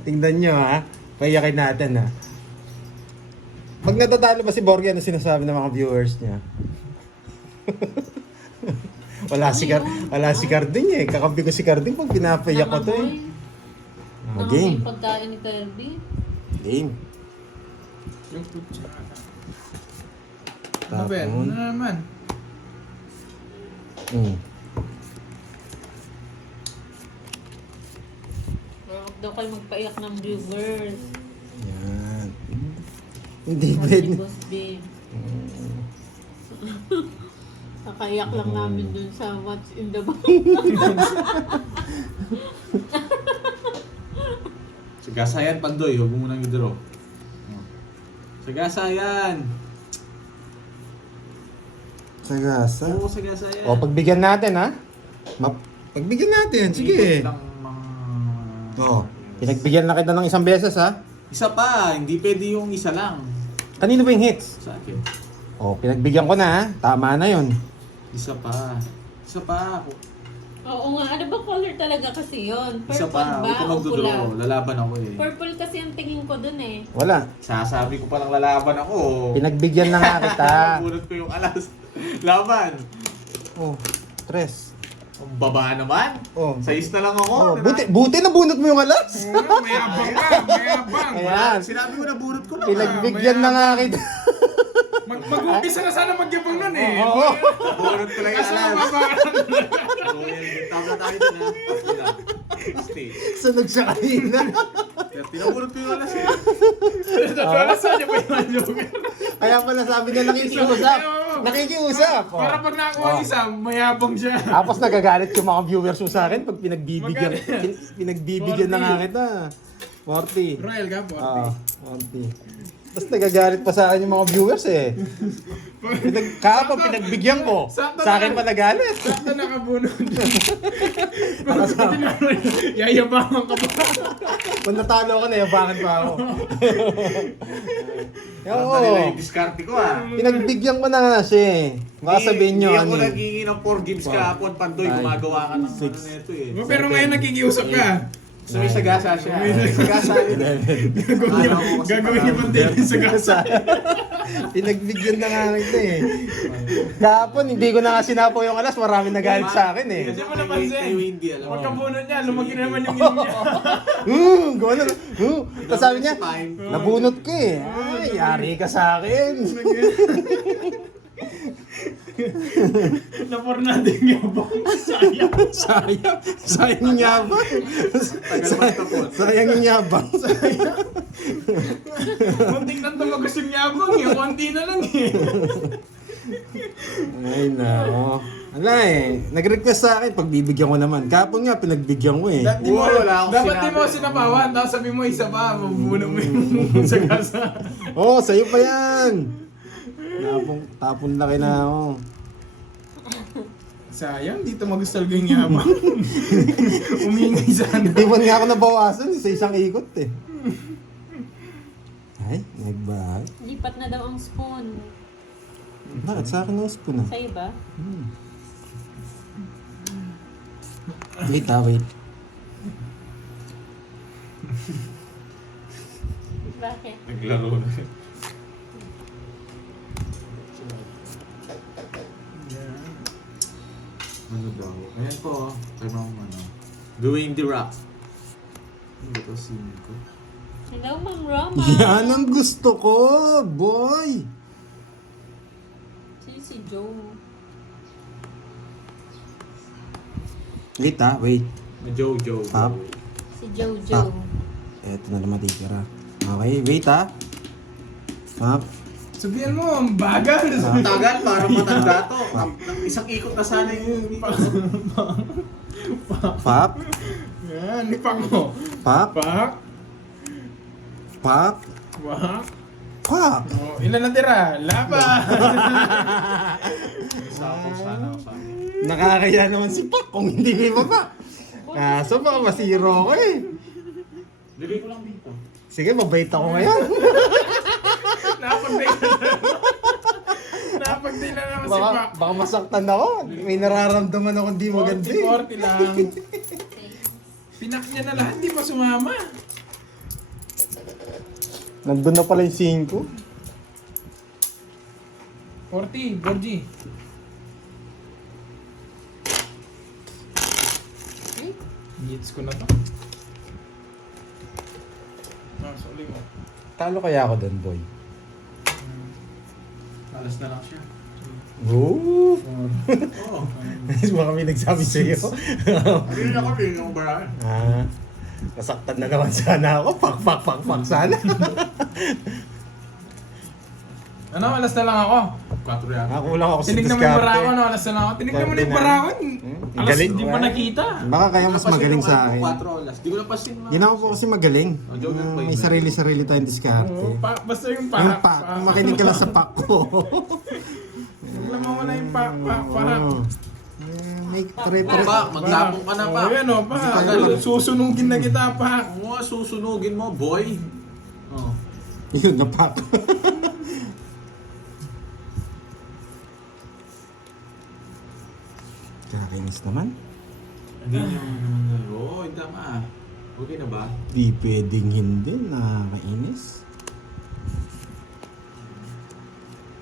Tingnan nyo ha. Payakin natin ha. Pag natatalo ba si Borgie, ano sinasabi ng mga viewers niya? wala si Carding eh. Kakampi ko si Carding pag pinapayak ko to eh. Game. Pagkain ni Kirby. Game. Yung kutsara. Ano Tapon. ba yan? Ano naman? Huwag daw kayo magpaiyak ng viewers. Yan. Hindi Sabi pwede. ni Boss Babe. Kakaiyak lang namin dun sa What's in the Box. Sagasayan, Pandoy. Huwag mo munang i-draw. Sagasayan! Sagasa. Oo, sagasayan. O, pagbigyan natin ha. Pagbigyan natin, sige. Ikot lang mga... O, pinagbigyan na kita ng isang beses ha. Isa pa, hindi pwede yung isa lang. Kanino ba yung hits? Sa akin. O, pinagbigyan ko na ha. Tama na yun. Isa pa. Isa pa. Oo nga, ano ba color talaga kasi yun? Isa Purple pa. ba Huwag ka o pula? magdodraw. Lalaban ako eh. Purple kasi ang tingin ko dun eh. Wala. Sasabi ko palang lalaban ako. Pinagbigyan na nga kita. Bunot ko yung alas. Laban. Oh, tres. Ang baba naman. Oh. Sais na lang ako. Oh, buti na bunot mo yung alas. Mayabang ka! Mayabang! Ayan. Sinabi ko na bunot ko na. Pinagbigyan na nga kita. Mag-umpisa na sana magyabang nun eh. Oo. Bunot ko lang yung Kaso alas. mababaran. Tama tayo dyan ha. Stay. Sunog siya kanina. Kaya pinabunot ko yung alas eh. Wala saan niya pa yung Kaya pala sabi niya nakikiusap. Nakikiusap. Oh. Para pag nakakuha ang isa, mayabang siya. Tapos nagagalit yung mga viewers mo sa akin pag pinagbibigyan na nga kita. 40. Royal ka po. Ah, 40. Tapos nagagalit pa sa akin yung mga viewers eh. Kahapon pinagbigyan ko. Sa akin pa nagalit. Sakto nakabunod. Yayabangan ka pa. Kung natalo ako, nayabangan pa ako. Parang Oo. nila yung diskarte ko ah. Pinagbigyan ko na nga siya eh. Baka sabihin nyo Hindi ano ako eh. naghingi ng 4 games kahapon, Pandoy. Five, Gumagawa ka ng ano six, nito eh. Pero ngayon nakikiusap ka. So may sagasa siya. Sagasa yun. Gagawin niyo pang din sa gasa. Pinagbigyan na nga kita eh. Kahapon, hindi ko na nga sinapo yung alas. Marami nagalit sa akin eh. Kasi mo napansin. Kayo hindi alam. Pagkabunod niya, lumaki na naman yung ilong niya. Gawa na. Tapos sabi niya, nabunot ka eh. Ay, yari ka sa akin. Napor natin yung yabang. Sayang. Sayang yung yabang. Tagal magtapon. Sayang yung yabang. Muntik nang tumagos yung yabang eh. Konti na lang eh. Ay, nako. Wala eh. Nag-request sa akin, pagbibigyan ko naman. Kapon nga, pinagbigyan ko eh. Wala akong Dapat di sinabi. mo sinapawan. Tapos sabi mo isa pa. Mabubuno mo yung sa gasa. Oo, sa'yo pa yan. Tapon laki na ako. Sayang, dito magusto yung yabang. Umingay sana. Hindi man nga ako nabawasan sa isang ikot eh. Ay, nagbahal. Lipat na daw ang spoon. Bakit sa akin ang spoon ah? Sa'yo ba? Wait ah, wait. Bakit? Naglaro na. Ano daw? Ayan po. Tayo mga ano. Doing the rock. Ano ba ito? Sino ko? Hello, Ma'am Roma. Yan ang gusto ko, boy! Si Joe. Wait ah, wait. Jojo. Pop. Si Jojo. Eto na naman titira. Okay, wait ah. Pop. Sabihan mo, ang bagal. Ang tagal, parang matanda to. Isang ikot na sana yung Pop. Yan, lipak mo. Pop. Pak. Pop. Pak. Pop. Oh, ilan na tira? Laban. Isang sana ako sa akin. Nakakaya naman si Pak kung hindi may baba. Kaso baka masiro ko eh. Lagay ko lang dito. Sige, mabait ako ngayon. Napagday na naman si Pak. Baka masaktan ako. May nararamdaman ako hindi maganda eh. 40 lang. Pinak niya na lahat, di pa sumama. Nandun na pala yung 5. 40, Borgie. Okay. Hits ko na to. Sorry mo. Talo kaya ako doon, boy. Alas na lang siya. Oo. Oo. Baka kami nagsabi sa'yo. Hindi na ako rin yung baraan. Nasaktan na naman sana ako. Pak sana. Ano, alas na lang ako. 4 yan. Nakakulang ako sa Tinignan mo yung bara ko, no? Alas na lang ako. Tinignan mo na yung bara ko. Alas, Galing. hindi pa nakita. Baka kaya mas magaling sa akin. 4 oras. Di ko napasin na. Ginawa ko kasi magaling. joke lang po May yun. sarili-sarili tayong diskarte. Oo, basta yung Yung pak. pak, makinig ka lang sa pak ko. Naglaman mo na yung pak. Oo. May pare-pare. Pa, magtapong ka na pa. Oo, yan o, pa. Susunugin na kita, pa. Oo, susunugin mo, boy. Oh. Yun, na pak. Kakainis naman. Hindi nyo naman. Oo, hindi tama. Okay na ba? Di pwedeng hindi, nakakainis.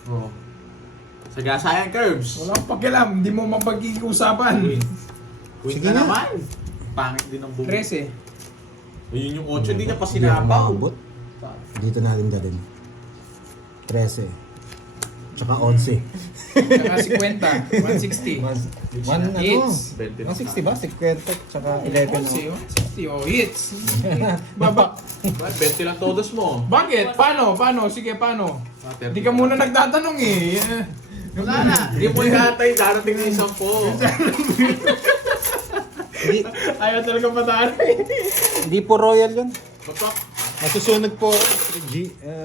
Oo. Sagasayang curves. Wala akong pakialam, hindi mo mapag-iusapan. Queen. Queen Sige na na. naman. Pangit din ang buhok. 13. Ayun yung 8, di na pa Hindi ako sinapaw. makabot. Dito natin dalhin. 13. Tsaka 11. Saka 50, 160. Ano? Hits. 160 ba? 50 tsaka 11 no? 160, oh, hits. Baba. Ba't 20 lang todos mo? Bakit? Paano? Sige, paano? Hindi ka muna nagtatanong eh. Wala na. Hindi mo ihatay. Darating na yung 10. Ayaw talaga pataan. Hindi po royal yun. Bapak. Masusunod po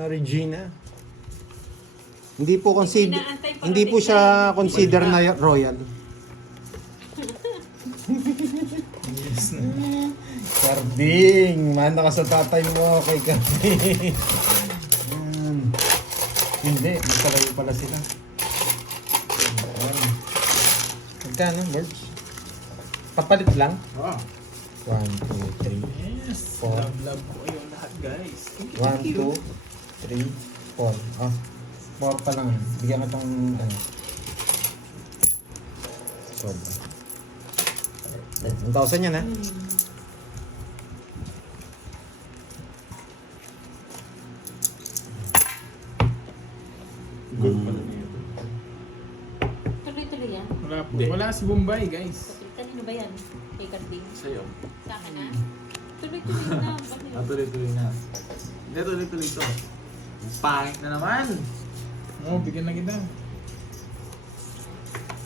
Regina. Hindi po consider Inaantay pa hindi rin po siya consider na royal. Karding, mana ka sa tatay mo kay Karding. Hindi, magkalayo pala sila. Magkano, Burbs? Papalit lang? Ah. 1, 2, 3. Yes. Four. Love ko yung lahat, guys. 1, 2, 3, 4. Ah, 4 pa lang. Bigyan ka itong ano. Sobra. 1,000 yan ha. Good pala niya. Tuloy-tuloy yan. Wala po. Hindi. Wala si Bombay, guys. Kanino ba yan? Kay Carding? Sa'yo. Sa akin na? Tuloy-tuloy na. Bakit? Tuloy-tuloy na. Hindi, tuloy-tuloy to. Pangit na naman. Oo, bigyan na kita.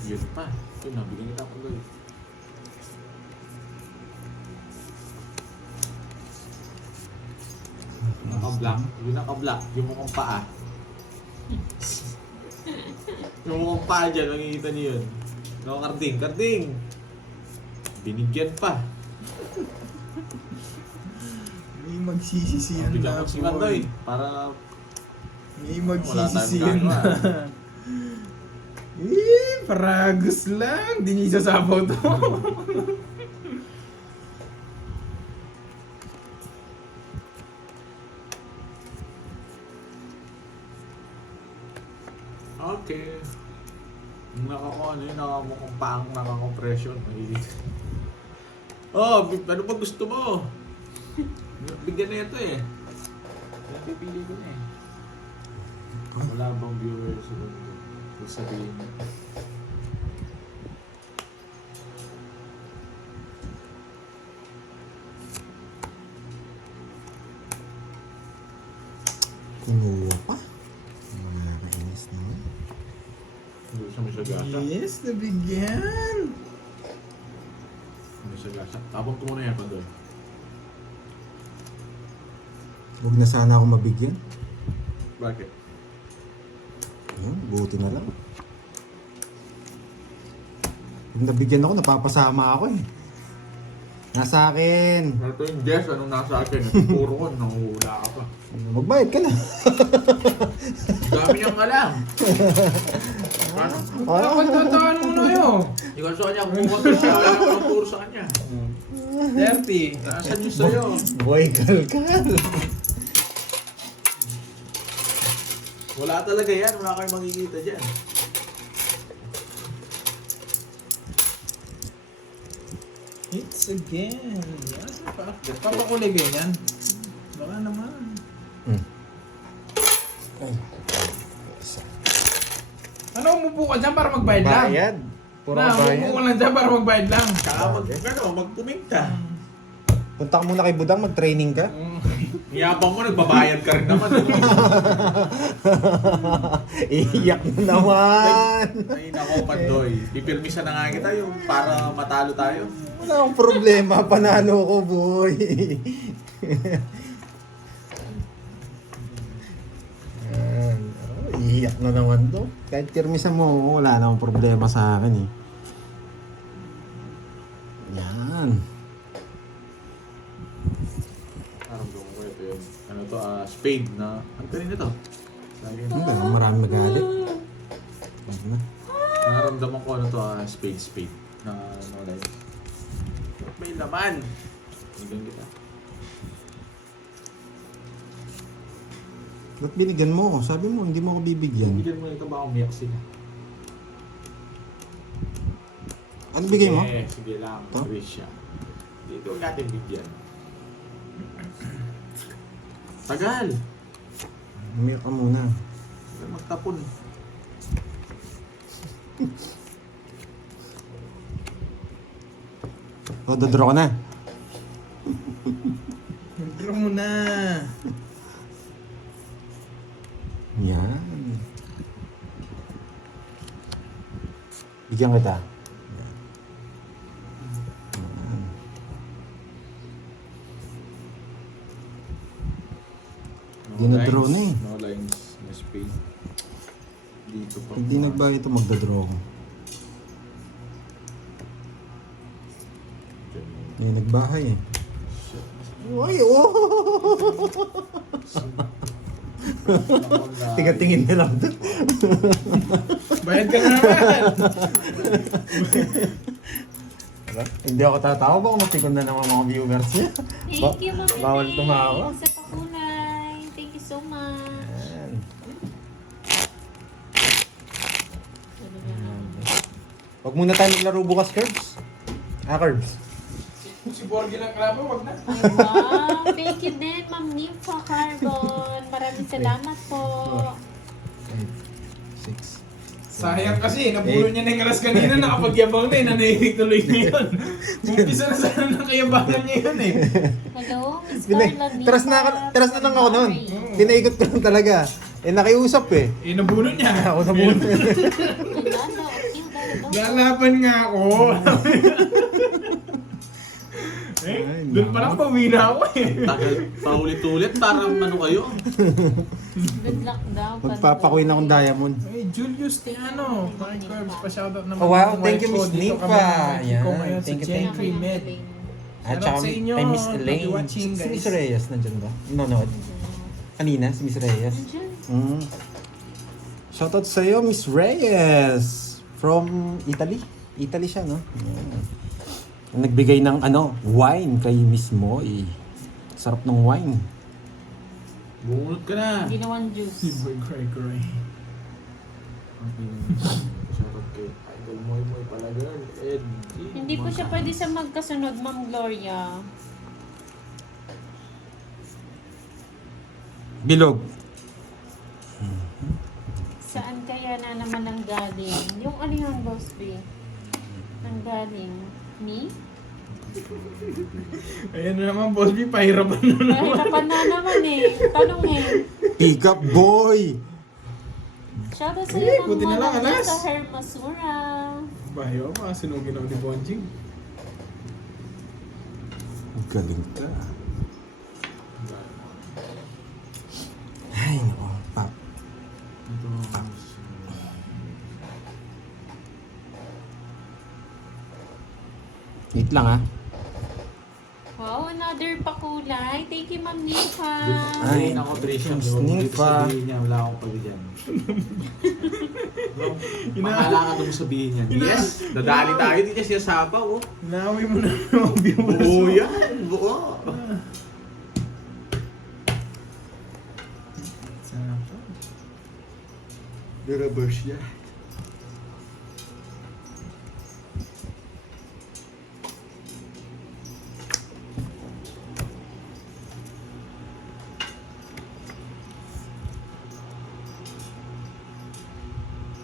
Yun pa. Ito na, bigyan kita tuloy. Naka-black. Yung naka-black. Yung mukhang paa. Yung mukhang paa dyan, makikita niyo yun. No, Karding. Binigyan pa. May magsisisihan Bigyan ko si Mandoy. Para May wala magsisisihan tayong na. gagawa. Paragos lang. Di niya isasabaw to. Okay. Nakakuha yun, nakamukhang pang nakakompression. Oh, ano ba gusto mo? Bigyan na ito eh. Pipili ko na eh. Wala bang viewers sa mundo? Kung sabihin mo. Kumuha pa. Nakakainis naman. Hindi siya may sagasa. Yes, nabigyan. May sagasa. Tapos ko muna yan pa doon. Huwag na sana ako mabigyan. Bakit? Yun, buti na lang. Pag nabigyan ako, napapasama ako eh. Nasa akin. Ito yung Jess, anong nasa akin? Puro ko, nanguhula ka pa. Magbayad ka na. Dami niyang alam. Ano? Dapat tataan mo na yun. Ikaw sa kanya, kumuha ko siya. Wala akong puro sa kanya. 30. Nasaan yung sa'yo? Boy, kalkal. Wala talaga yan. Wala kayong makikita dyan. It's again. Yes, papakulay ganyan. Baka naman. Ano, umupo ka dyan para magbayad lang? Bayad. Puro Na, bayad. umupo ka lang dyan para magbayad lang. Tsaka magpuminta. Punta ka muna kay Budang, mag-training ka. Iyabang mo, nagbabayad ka rin naman. Iyak na naman. Ay, nako, Pandoy. Pipirmisa na nga kita yung para matalo tayo. Wala akong problema, panalo ko, boy. Ayan. Oh, iyak na naman to. Kahit tirmisa mo, wala namang problema sa akin eh. Yan. Parang doon ko ito yun. Ano to, spade na. Ang kanina to. Sabi Ano ba? Marami magalit. Ano na? Nararamdaman ko ano to, spade. Na ano like. May laman. Bigyan kita. Ba't binigyan mo? Sabi mo, hindi mo ako bibigyan. Bigyan mo ito ba umiyak sila? Ano bigay mo? Sige lang. To? Grisha. Dito huwag natin bigyan. Tagal. Umiyak ka muna. Tagal magtapon. O, dodraw ka na. Draw mo na. Yan. Bigyan kita. Dinadraw na eh. No lines. No spade. Dito pa. Pag di nagbayad ito, magdadraw ko. Hindi nagbahay eh. Uy, oh! Tiga-tingin na lang doon. Bayad ka na naman. Hindi ako tatawa. Baka matikon na naman mga viewers niya. Thank you, Mami Bawal May, tumawa. sa pakulay. Thank you so much. Yan. Huwag muna tayo maglaro bukas, Curbs. Curbs. Si Borgie lang kalabo, wag na. Ay, wow. Thank you din, Ma'am Nympha Carbon. Maraming salamat po. 6. Sayang kasi, nabulo niya na yung alas kanina, nakapagyabang na eh, nanahimik tuloy na yun. Umpisa na sana ng kayabangan niya yun eh. Hello, Miss Carla Nympha. Teras na lang ako noon. Tinaikot ko lang talaga. Eh, nakiusap eh. Eh, nabulo niya. Ako na muna. Lalaban nga ako. Eh, doon pa lang pauwi na ako eh. Tagal. Paulit-ulit. Parang ano kayo. Good luck daw. Magpapakuin akong diamond. Hey, Julius Tiano, Park Curbs, pa-shoutout naman. Oh, wow. ng Thank wife you, ko. Miss Dito Nympha. kami ng wife ko Yan. ngayon sa Thank you, Gentry Med. At Shout saka out sa inyo. kay Miss Elaine. Happy watching, Si guys. Miss Reyes, nandyan ba? Nanonood. Kanina, si Miss Reyes. Mm. Shoutout sa iyo, Miss Reyes. From Italy. Italy siya, no? Yeah. Nagbigay ng wine kay Miss Moy. Sarap ng wine. Bumunot ka na. Ginawan Si juice. Boy Cray. Shoutout kay Idol Moy pala girl. Ed. Hindi po siya pwede sa magkasunod, Ma'am Gloria. Bilog. Saan kaya na naman ang galing? Yung ano yung Boss B? Ang galing? Me? Ayan na naman, Boss B, pahirapan na naman. Nahirapan na naman eh. Tanong eh. Pick up boy! Shoutout sa Eh, iyo, buti na lang, Ma'am alas. sa Hermasura. Bayo, makasunugin ako ni Bonjing. Galing ka. Ay, nako. Pap. Wait lang ah. Wow, another pakulay. Thank you, Ma'am Nympha. Ay, Ay, ako, Trisha. Miss Dito Nympha. sabihin niya, wala akong pagdyan. Mahala ka doon sabihin niya. Yes, dadali tayo. Di niya siya sabaw. Oh. Inaaway mo na naman viewers. Buo yan. Buo. Reverse niya.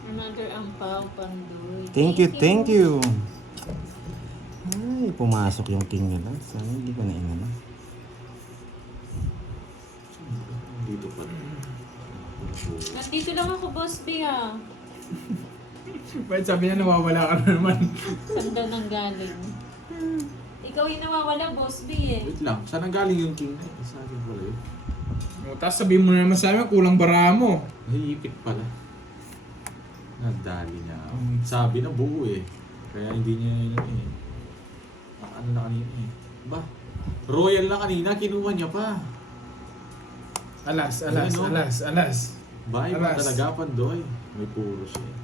Another ampaw, Pandoy. Thank you. Ay, pumasok yung king nila. Sana hindi ko na inano. Dito pa. Nandito lang ako, Boss B, ah. Bakit sabi niya nawawala ka na naman? Saan daw nang galing? Ikaw yung nawawala, Boss B, eh. Wait lang, saan ang galing yung king? Ay, sa akin pala yun. Tapos sabihin mo na naman sa amin, kulang bara mo. Ay, ipit pala. Nadali niya ako. Sabi na buo eh. Kaya hindi niya yun eh. Ano na kanina eh. Ba? Royal na kanina, kinuha niya pa. Alas. Ba, iba Alas. talaga Pandoy. May puro siya eh.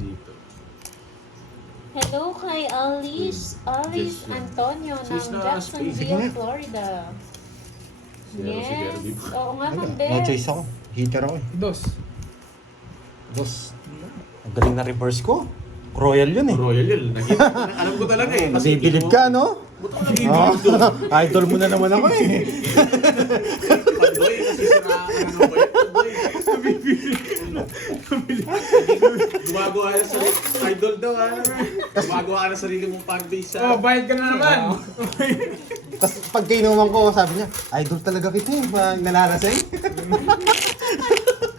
Dito. Hello kay Alice Yes, yeah. Antonio Sis ng na space. Jacksonville, Florida. Zero si Yes. Derby. Oo nga, No Mambet. choice ako. Hitter ako eh. Dos. Boss, ang galing na reverse ko. Royal yun eh. Royal yun. Alam ko talaga eh. Kasi Nasibilib ka, no? Buto ko nag-ibilib Oh, idol mo na naman ako eh. Pandoy, nasisira ka na ba yun? Pandoy. Gumagawa ka na sarili. Idol daw ha. Gumagawa ka na sarili mong fanbase ha. Oh, bayad ka na naman. Tapos pag kinuman ko, sabi niya, idol talaga kita eh. Nalalasing.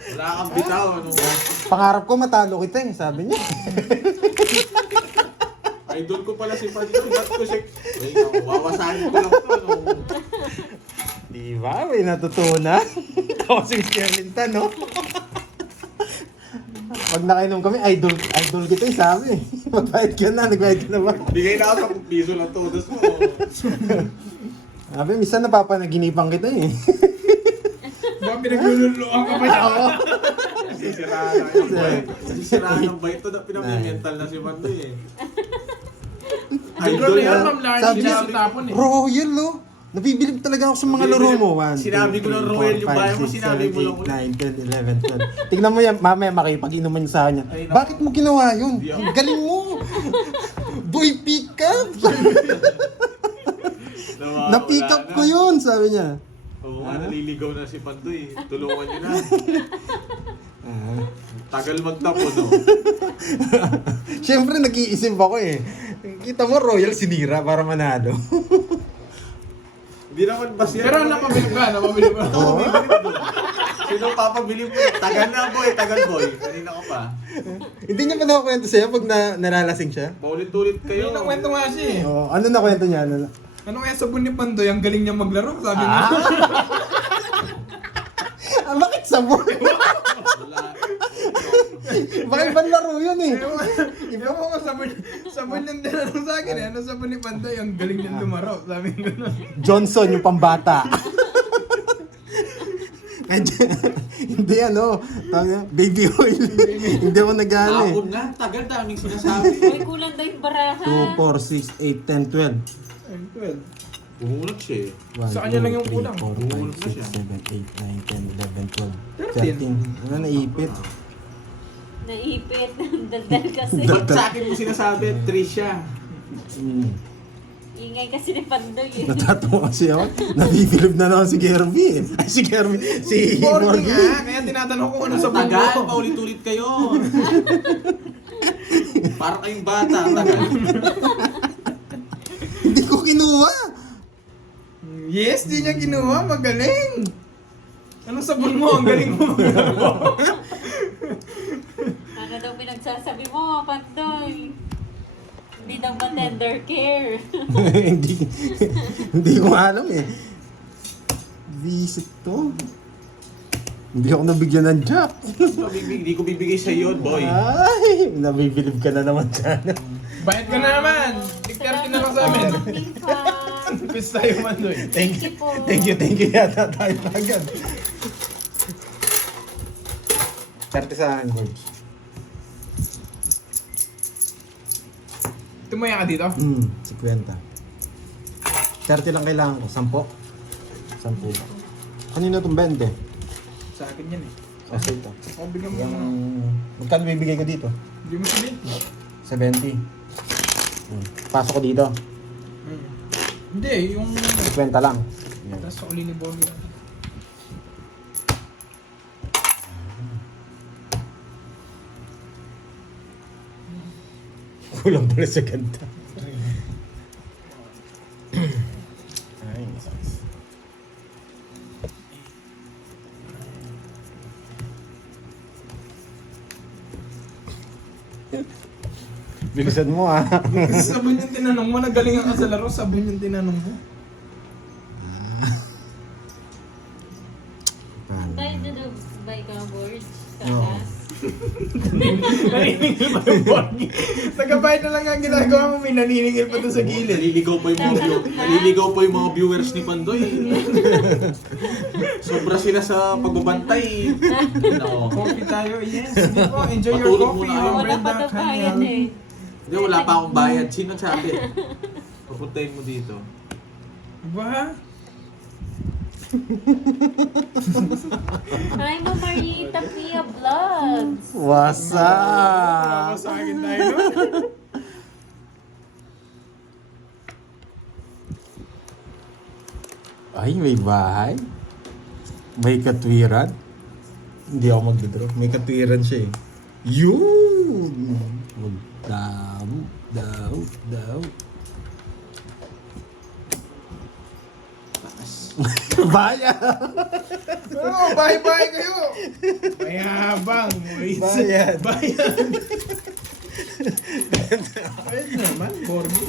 Wala kang bitaw. Ano? Pangarap ko matalo kita eh, sabi niya. Idol ko pala si Pandoy. Ba't ko siya? Ay, naku, wawasahin ko lang to. Ano? Di ba? May natutunan. Ikaw si Skerlintan, no? Pag nakainom kami, idol kita eh, sabi. Magbayad ka na, nagbayad ka na ba? Bigay na ako 10 piso lang to. Tapos mo. Sabi, minsan napapanaginipan kita eh. Baka pinaglululoan ka pa niya. Nasisiraan na yung bait. Nasisiraan ng bait. Ito na pinamimental na si Pandoy eh. Idol na yan, Ma'am Larry. Sabi Hindi niya, na tapon eh. Royal, oh. Nabibilib talaga ako sa mga laro mo. 1, Sinabi ko na Royal yung bayan mo, sinabi mo lang ulit. 9, 10, 11, 12. Tignan mo yan, mamaya makipag-inuman sa kanya. Ay, naku. Bakit mo ginawa yun? Di ako- Ang galing mo! Boy, pick up! Na-pick up ko yun, sabi niya. Oo nga, naliligaw na si Pandoy. Tulungan niyo na. Tagal magtapon, no? Siyempre, nag-iisip ako eh. Kita mo, Royal sinira para manalo. Hindi naman basta Pero napabilib ka. Oo. Sino papabili mo? Tagal na boy, tagal boy. Kanina ka pa. Hindi niya pa nakakwento sa'yo pag nalalasing siya? Paulit-ulit kayo. Yung nakwento nga siya eh. Oo. Ano na kwento niya? Ano kaya sabon ni Pandoy, ang galing niya maglaro, sabi niya. Bakit sabon? Wala. Bakit ibang laro yun eh? Iba mo ko sabon yung tinanong sa akin eh. Ano sabon ni Pandoy, ang galing niya lumaro, sabi niya gano'n. Johnson, yung pambata. Hindi ano, tawag niya, baby oil. Hindi ako nag-ano eh. Tapon na, tagal daming sinasabi. Uy, kulang daw yung baraha. 2, 4, 6, 8, 10, 12. Ayun, 12. Bumunot siya eh. 1, Sa kanya lang yung kulang. 4, 5, 6, 7, 8, 9, 10, 11, 12, 13. Ano, naipit. Naipit. Daldal kasi. Ba't sa akin mo sinasabi, Trisha? Ingay kasi ni Pandoy eh. Natatawa kasi ako. Nabibilib na naman si Gerby eh. Ay, si Gerby. Si Boring Morgan. nga, kaya tinatanong ko ano sabon mo. Tagal, paulit-ulit kayo. Para kayong bata, tagal. Hindi ko kinuha. Yes, di niya ginawa, magaling. Anong sabon mo? Ang galing mo. Ano daw pinagsasabi mo, Pandoy? Hindi daw ba tender care? hindi ko alam eh. Visit to. Hindi ako nabigyan ng jack. Hindi ko bibigay sa iyo, boy. Ay, nabibilib ka na naman dyan. Bayad ka na naman. Tigkarte na lang sa amin. Pis tayo man doon. Thank you. po. Thank you yata tayo agad. Karte sa akin, George. Tumaya ka dito? 50. 30 lang kailangan ko. 10? 10 ba? Kanina itong 20. Sa akin yan eh. Kasi ito. O, bigyan mo Yung, na. magkano bibigay ko dito? Hindi mo sabihin. 70. Pasok ko dito. Hindi, yung... 50 lang. Yan. Tapos sa uli ni Bobby lang. Kulang pala sa ganda. Ay, masakit. Bilisan mo ah. Sabon yung tinanong mo, nagalingan ka sa laro, sabon yung tinanong mo. Tayo ba ikaw board? Sa Oo. class? Naniningil pa yung Bobby. Tagabayad na lang ang ginagawa mo, may naniningil pa doon sa gilid. Naliligaw pa yung mga viewers ni Pandoy. Sobra sila sa pagbabantay. No. Coffee tayo, yes. Sige po, enjoy your Matulog coffee. muna kayo. Wala pa daw bayad eh. Hindi, wala pa akong bayad. Sino sabi? Papuntahin mo dito. Ba? Hi, Ma'am Marita Pia Vlogs. What's up? Sa akin tayo, no? Ay, may bahay. May katwiran. Hindi ako mag-draw. May katwiran siya eh. Yun! Daw. Baya! Oo, bye-bye kayo. Mayabang, boys. Bayad. Bayad. Bayad naman, Borgi.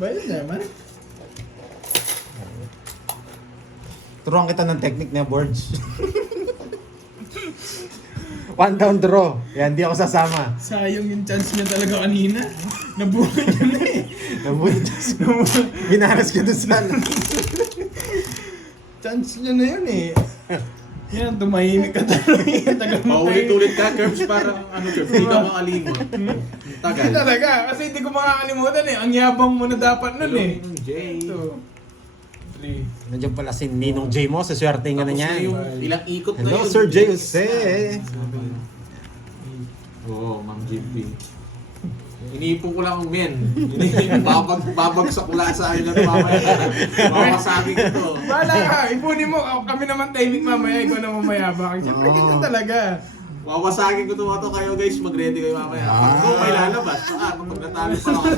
Bayad naman. Turuan kita ng technique na boards. One down draw. Yan, di ako sasama. Sayang yung chance niya talaga kanina. Nabuhay niya na eh. Nabulit. Binaras ka doon sa Chance niya na yun eh. Yan, tumahimik ka talaga. Tagal mo tayo. Paulit-ulit ka, Curbs, parang ano, Curbs, hindi ka makalimot. Tagal. Hindi talaga, kasi hindi ko makakalimutan eh. Ang yabang mo na dapat nun eh. Jay. Ito. 3. Nandiyan pala si Ninong J mo. Sa swerte nga na Tapos niyan. yung ilang ikot na Hello, yun. Sir J. Jose. Oo, Ma'am JP. Iniipon ko lang men. Babagsak ko lang sa akin na mamaya. Mamasabi ko to. Wala ka, ipunin mo. Kami naman timing mamaya, ikaw na mamayabang. Siyempre, ganyan talaga. Wawasagin ko to kayo guys, mag-ready kayo mamaya. Pag ko may lalabas, pag natalo pa ako,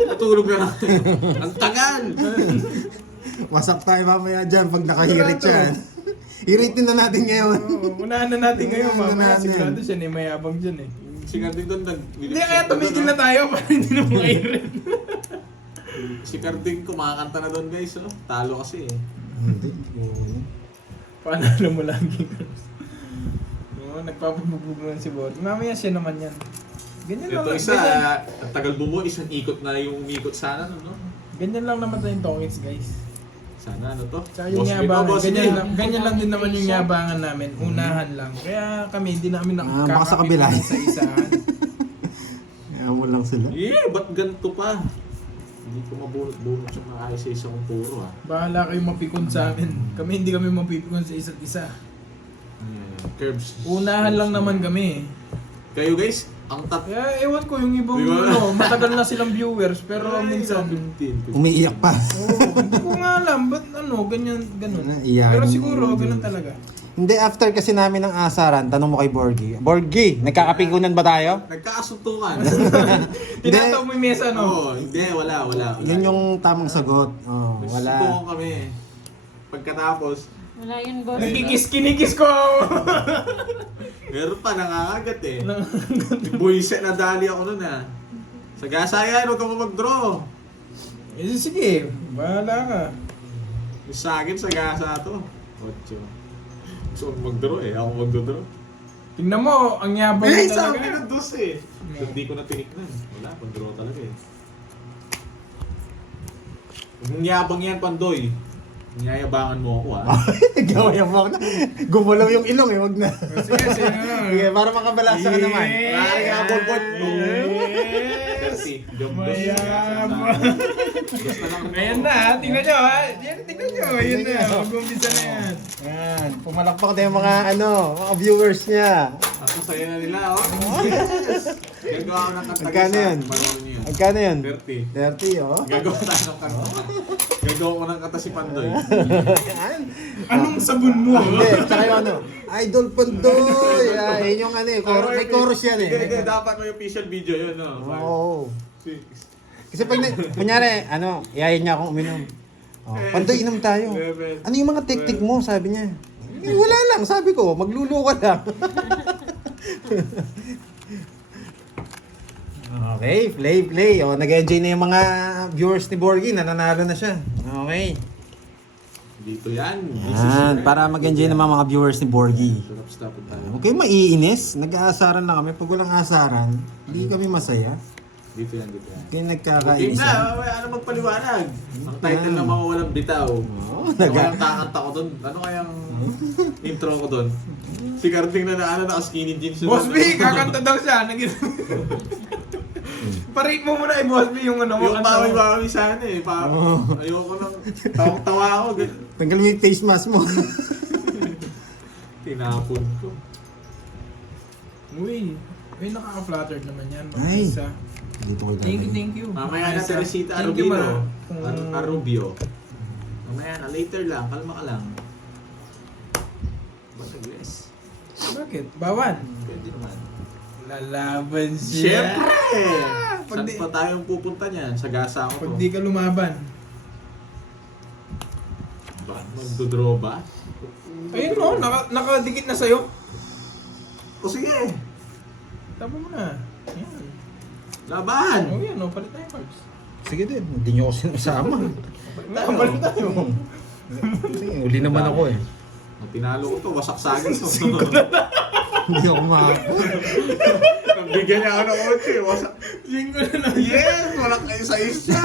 natulog na natin. Ang tagal! Wasak tayo mamaya dyan pag nakahirit yan. Hiritin na natin ngayon. Oo, unahan na natin ngayon. Unahan Mamaya na sigurado natin. siya na mayabang dyan eh. Si Carding doon Hindi kaya tumigil na tayo para hindi na mairin. Si Carding kumakanta na doon guys, oh. Talo kasi eh. Hindi. Panalo mo lagi. Oo, nagpapabubog na si Bot. Mamaya siya naman yan. Ganyan lang. Ito isa, Ganyan, ang tagal bumo, isang ikot na yung umikot sana, no? ganyan lang naman tayong tongits guys. Sana ano to? Tsaka yung Boss Vic, yabangan, Boss ganyan Vic. lang, ganyan lang din naman yung yabangan namin. Unahan lang. Kaya kami, hindi namin baka sa kabila. sa isahan. Kaya mo lang sila. Yeah, ba't ganito pa? Hindi ko mabunot-bunot yung mga ayos sa isang puro ah. Bahala kayong mapikon sa amin. Kami hindi kami mapipikon sa isa't isa. Curbs. Unahan lang naman kami. Kayo guys, ang Kaya ewan ko yung ibang Di ba? ano, matagal na silang viewers pero minsan Umiiyak pa. hindi ko nga alam, ba't ano, ganyan, ganun. Iyan. Pero siguro, ganun talaga. Hindi, after kasi namin ng asaran, tanong mo kay Borgie. Borgie, nagkakapikunan ba tayo? Nagkakasuntukan. Tinataw mo yung mesa, no? Oo, hindi, wala. Yun yung tamang sagot. Oh, wala. Nagsusuntukan kami. Pagkatapos, Wala yun, boss. Kinikis ko! meron pa nangangagat eh. Buiset na dali ako nun ah. Sa gasayan, huwag ka mo mag-draw. Eh, sige, bahala ka. Yung sa akin, sa gasa to. Ocho. Gusto ko mag-draw eh. Ako mag-draw. Tingnan mo, ang yabang mo Eh, sa akin talaga. ng dos eh. Hindi ko na tiniknan. Wala, mag-draw talaga eh. Ang yabang yan, Pandoy. Niyayabangan mo ako ah. Gawin mo na. Gumulaw yung ilong eh, wag na. Sige, sige na. Sige, para makabalasa ka naman. Wala nga, Bolbot. Yes! Jump dos. Mayabang. Dos na lang. Ayan na, tingnan nyo ha. Yan, tingnan Oh, yun na. Mag-umpisa na yan. Yan, pumalakpak na yung mga mga viewers niya. At masaya na nila, oh. Yes! Gagawa ko ng kanta. Magkano yun? Malawin niyo yun. Magkano yun? 30. 30, oh. Gagawa tayo ng kanta. Gagawa ko ng kanta si Pandoy. Yan. Anong sabon mo? Hindi, tsaka yung Idol Pandoy. Yun yung may chorus yan eh. Hindi, dapat may official video yun, no? Oo. 6. Kasi pag, kunyari, iyayin niya akong uminom. Oh, Pandoy, inom tayo. 11. Ano yung mga teknik mo, sabi niya. Wala lang, sabi ko, maglulo ka lang. Okay, play. O, nag-enjoy na yung mga viewers ni Borgie, nananalo na siya. Okay. Dito yan. Yan, para mag-enjoy naman mga viewers ni Borgie. Sarap stop tayo. Huwag kayong maiinis, nag-aasaran lang kami. Pag walang asaran, hindi kami masaya. Dito yan. Kaya Game nagkakainis. na, ano magpaliwanag? Ang title ng mga walang bitaw. Oo, Ano kayang kakanta ko dun? Ano kayang intro ko dun? Si Carding na naka-skinny jeans. Boss B, kakanta daw siya. Parate mo muna Boss B, yung ano mo. Yung bawi-bawi sana eh. Ayoko nang tawang-tawa ako. Tanggal mo yung face mask mo. Tinapon ko. Uy, nakaka-flattered naman yan. Ay. Mag-isa. Dito ko Thank you. Mamaya na Teresita Thank you, Arubio. Mamaya na, later lang. Kalma ka lang. Ba't nag-less? Bakit? Bawan. Pwede naman. Lalaban siya. Siyempre! Pag Saan di- pa tayong pupunta niyan? Sa gasa ako Pag to. di ka lumaban. Ba? Magdodraw ba? Ayun no, nakadikit na sa'yo. O sige! Tama mo na. Yan. Laban! Oh yan, no, palit tayo cards. Sige din, hindi niyo ako sinasama. Palit tayo. Sige, uli naman ako eh. Ang tinalo ko to, wasak saging to. Hindi ako Bigyan niya ako ng 8, wasak. Jingo na lang. Yes! Walang kayo sa isya!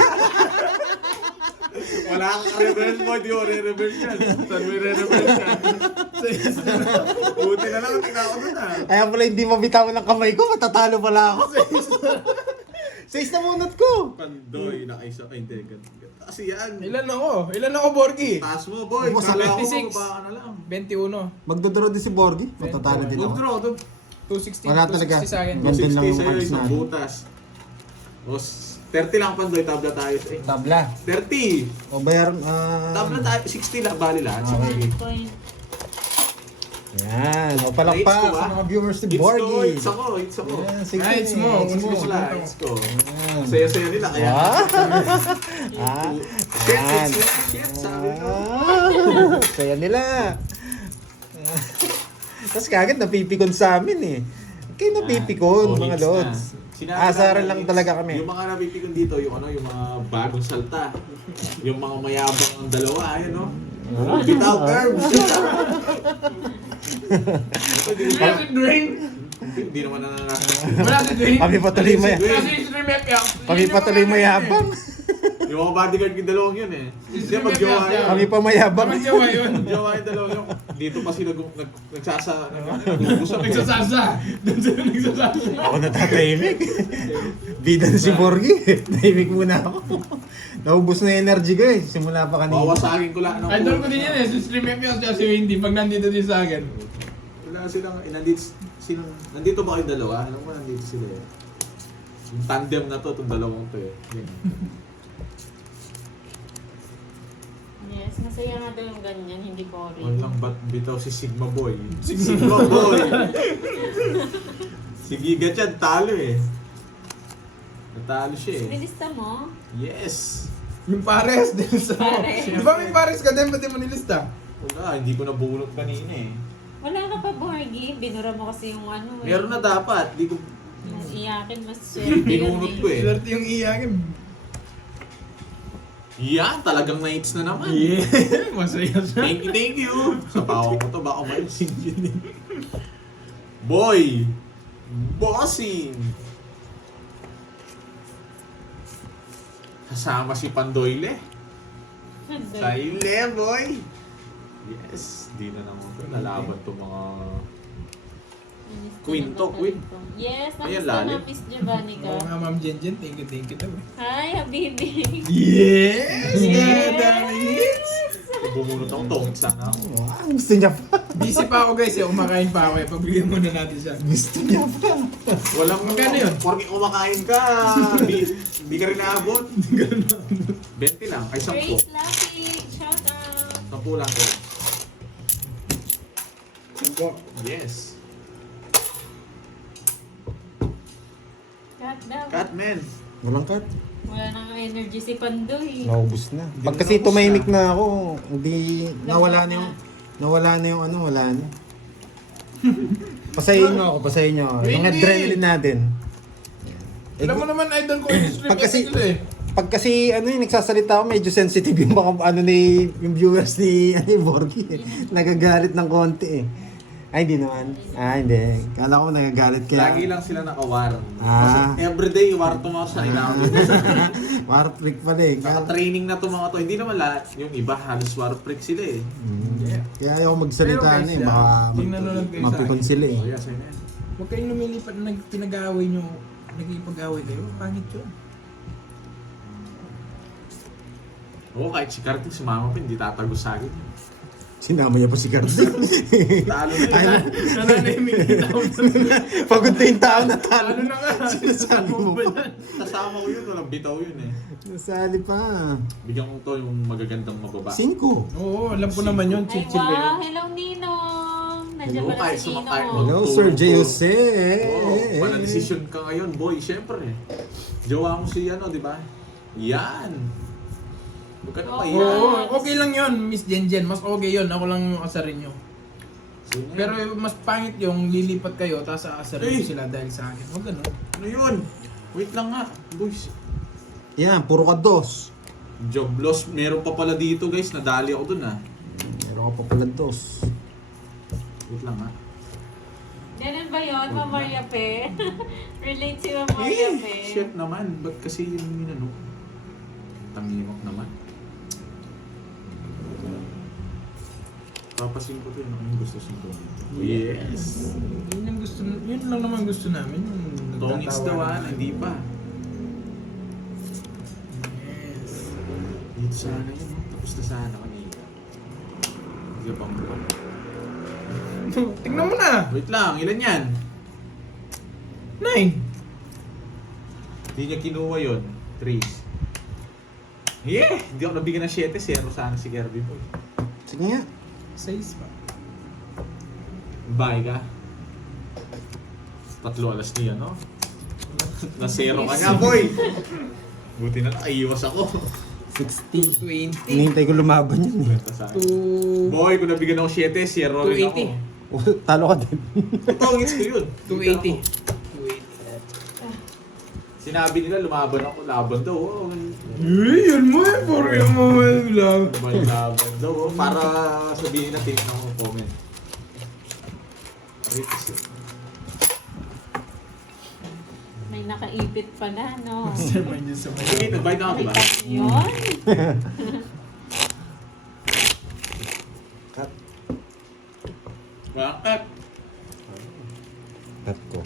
Wala kang reverse mo, di ko re-reverse yan. Saan mo re-reverse yan? Sa isa na. Buti na lang, tingnan ko dun ah. Kaya pala hindi mabitawan ng kamay ko, matatalo pala ako. Sais na munot ko. Pandoy, nakaisa ka, hindi. Kasi yan. Ilan ako, Borgie? Taas mo, boy. Ubus ang Kala ko 26. baba ka na lang. 21. Magdodraw din si Borgie, matatalo din ako. Draw, doon. 260. Wala talaga. 260 sa akin. Ganda lang 260 yung sa'yo, cards isang natin. butas. O, 30 lang Pandoy, tabla tayo. Tabla. 30! O bayar, Tabla tayo, 60 lang, bali lahat. Okay. 60. Point. Yan, o palakpak sa mga viewers ni Borgie. It's ako. Yan, sige. Ah, it's mo. It's mo. It's wala, it's ko. Yan. Saya-saya nila, kaya. Ah, Shit, yan. shit, sabi ko. Saya nila. Tapos kagad napipikon sa amin eh. Kayo napipikon, Oh, mga hits lods. na. Sinabi Asaran namin, lang hits. talaga kami. Yung mga napipikon dito, yung mga bagong salta. Yung mga mayabang ang dalawa, ayun no? Bitaw curves. Wala si Dwayne. Hindi naman nananasa. Wala si Dwayne. Kami patuloy Kasi si Remep yan. Kami patuloy mayabang. Yung mga bodyguard yung dalawang yun eh. Hindi magjowa yun. Kami pa mayabang. Bakit yawa yun? Magjowa yung dalawang yun. Dito pa sila nagsasa. Nagsasasa. Doon sila nagsasasa. Ako natatahimik. Bida na si Borgie. Tahimik muna ako. Naubos na yung energy ko eh. Simula pa kanina. Wawasagin ko lang. Idol ko din yan eh. Si Remep yan siya si Wendy. Pag nandito din sa akin. Wala silang, nandito ba kayo dalawa? Alam mo, nandito sila eh. Yung tandem na to, itong dalawang to eh. Yun. Yes, masaya nga daw yung ganyan, hindi boring. Walang ba't bitaw si Sigma Boy. Sigma Boy! Si Giga Chad, talo eh. Natalo siya eh. Nilista mo? Yes! Yung pares din sa mo. Pares. Di ba may pares ka din? Ba't di mo nilista? Wala, hindi ko nabunot kanina eh. Wala ka pa, Borgie. Binura mo kasi yung ano eh. Meron na dapat, di ko... Yung iyakin, mas swerte Binunot ko eh. Swerte yung iyakin. Yan, talagang na-hits na naman. Yeah, masaya siya. Thank you. Sa pawang ko to, baka umalis. Boy! Bossing! Kasama si Pandoyle. Sayle, boy! Yes, di na naman ito. Lalaban to mga... Queen to, queen. Yes, Ayan, namusta lalim. na Miss Giovanni ka? Oo nga, Ma'am Jenjen. Thank you daw eh. Hi, Habibi. Yes! Yes! Daming hits! bumunot ako, tongit sana ako. Gusto niya pa. Busy pa ako guys eh, umakain pa ako eh. Pagbigyan muna natin siya. Gusto niya pa. Walang Magkano yun? Porke kumakain ka, di ka rin naabot. 20 lang, ay 10. Grace Lucky, shout out. 10 lang ko. Sangko. Yes. Cut daw. Cut, man. Walang cut. Wala nang energy si Pandoy. Naubos na. Pag Hindi kasi naubos tumahimik na. na ako, hindi, nawala na yung ano, wala na. Pasayin mo ako, pasayin nyo ako. Yung Hindi. adrenaline natin. Alam mo naman, idol ko yung stream Pag kasi- ito eh. Pag kasi ano yung nagsasalita ako, medyo sensitive yung mga ano ni yung viewers ni Borgie. Nagagalit ng konti eh. Ay, hindi naman. Ah, hindi. Kala ko nagagalit kaya. Lagi lang sila nakawar. Ah. Kasi everyday, war to mga sa ilang. War freak pala eh. Naka-training na to mga to. Hindi naman lahat. Yung iba, halos war freak sila eh. Yeah. Kaya ayaw magsalita Pero guys, na eh. Baka tingnan nyo lang kayo sa mapipon akin. sila eh. Oh, yes, amen. Huwag kayong lumilipat na pinag-aaway nyo. Nagkipag-aaway kayo. Pangit yun. Oo, kahit si Carter sumama pa, hindi tatagos sa akin. Sinama niya pa si Carl. Talo na yun. Nananahimik din ako. Pagod na yung tao na talo. Ano na nga? Sinasabi mo pa. Kasama ko yun, walang bitaw yun eh. Nasali pa. Bigyan ko to yung magagandang mababa. 5. Oo, alam ko naman yun. Ay, Chill-chill kayo. wow. Hello, Ninong. Nandiyan Hello, pala kahit si sumakain mo. Ninong. Hello, Sir J. Jose. Oo, wala decision ka ngayon, boy. Siyempre eh. Jowa mo si ano, di ba? Yan. Huwag ka na Oo. mahiya. Oo, okay lang yun, Miss Jenjen. Mas okay yun. Ako lang yung asarin nyo. Sino yan? Pero mas pangit yung lilipat kayo, tapos aasarin Eh! nyo sila dahil sa akin. Huwag ganun. Ano yun? Wait lang nga, boys. Yan, puro ka dos. Job loss, meron pa pala dito guys. Nadali ako dun ah. Meron ka pa pala dos. Wait lang ah. Ganun ba yun, Mamaria Pe? Relate si Mamaria Pe. Shit naman. Ba't kasi yung minano? Tangimok naman. Papasin ko to yun. Ano yung gusto sin ko dito? Yes! Yun, yung gusto, yun lang naman gusto namin. Yung Tongits daw ah, hindi pa. Yes. Dito sana yun. Tapos na sana kanina. Hindi ka pang buwan. Tingnan mo na! Wait lang, ilan yan? 9! Hindi niya kinuha yun. 3. Yeah! Hindi ako nabigyan ng 7. 0 sana si Kirby Boy. Sige nga. 6 pa. Bye ka. 3 alas niya, no? Na 0 ka nga, boy! Buti na nakaiwas ako. 60. 20. Hinihintay ko lumaban yun eh. Kwenta sa akin. 2... Boy, kung nabigyan ako 7, 0 rin ako. 280. Talo ka din. Totongits ko yun. 280. 280. Sinabi nila lumaban ako, laban daw. Oh. Yun mo eh, puro mo lang. May laban daw. Oh. Para sabihin natin ng comment. May nakaipit pa na, no? Mastermind yun sa mga. Sige, nag-bite na ako, diba? Nakita niyo yun? Cut. Bakit? Cut ko.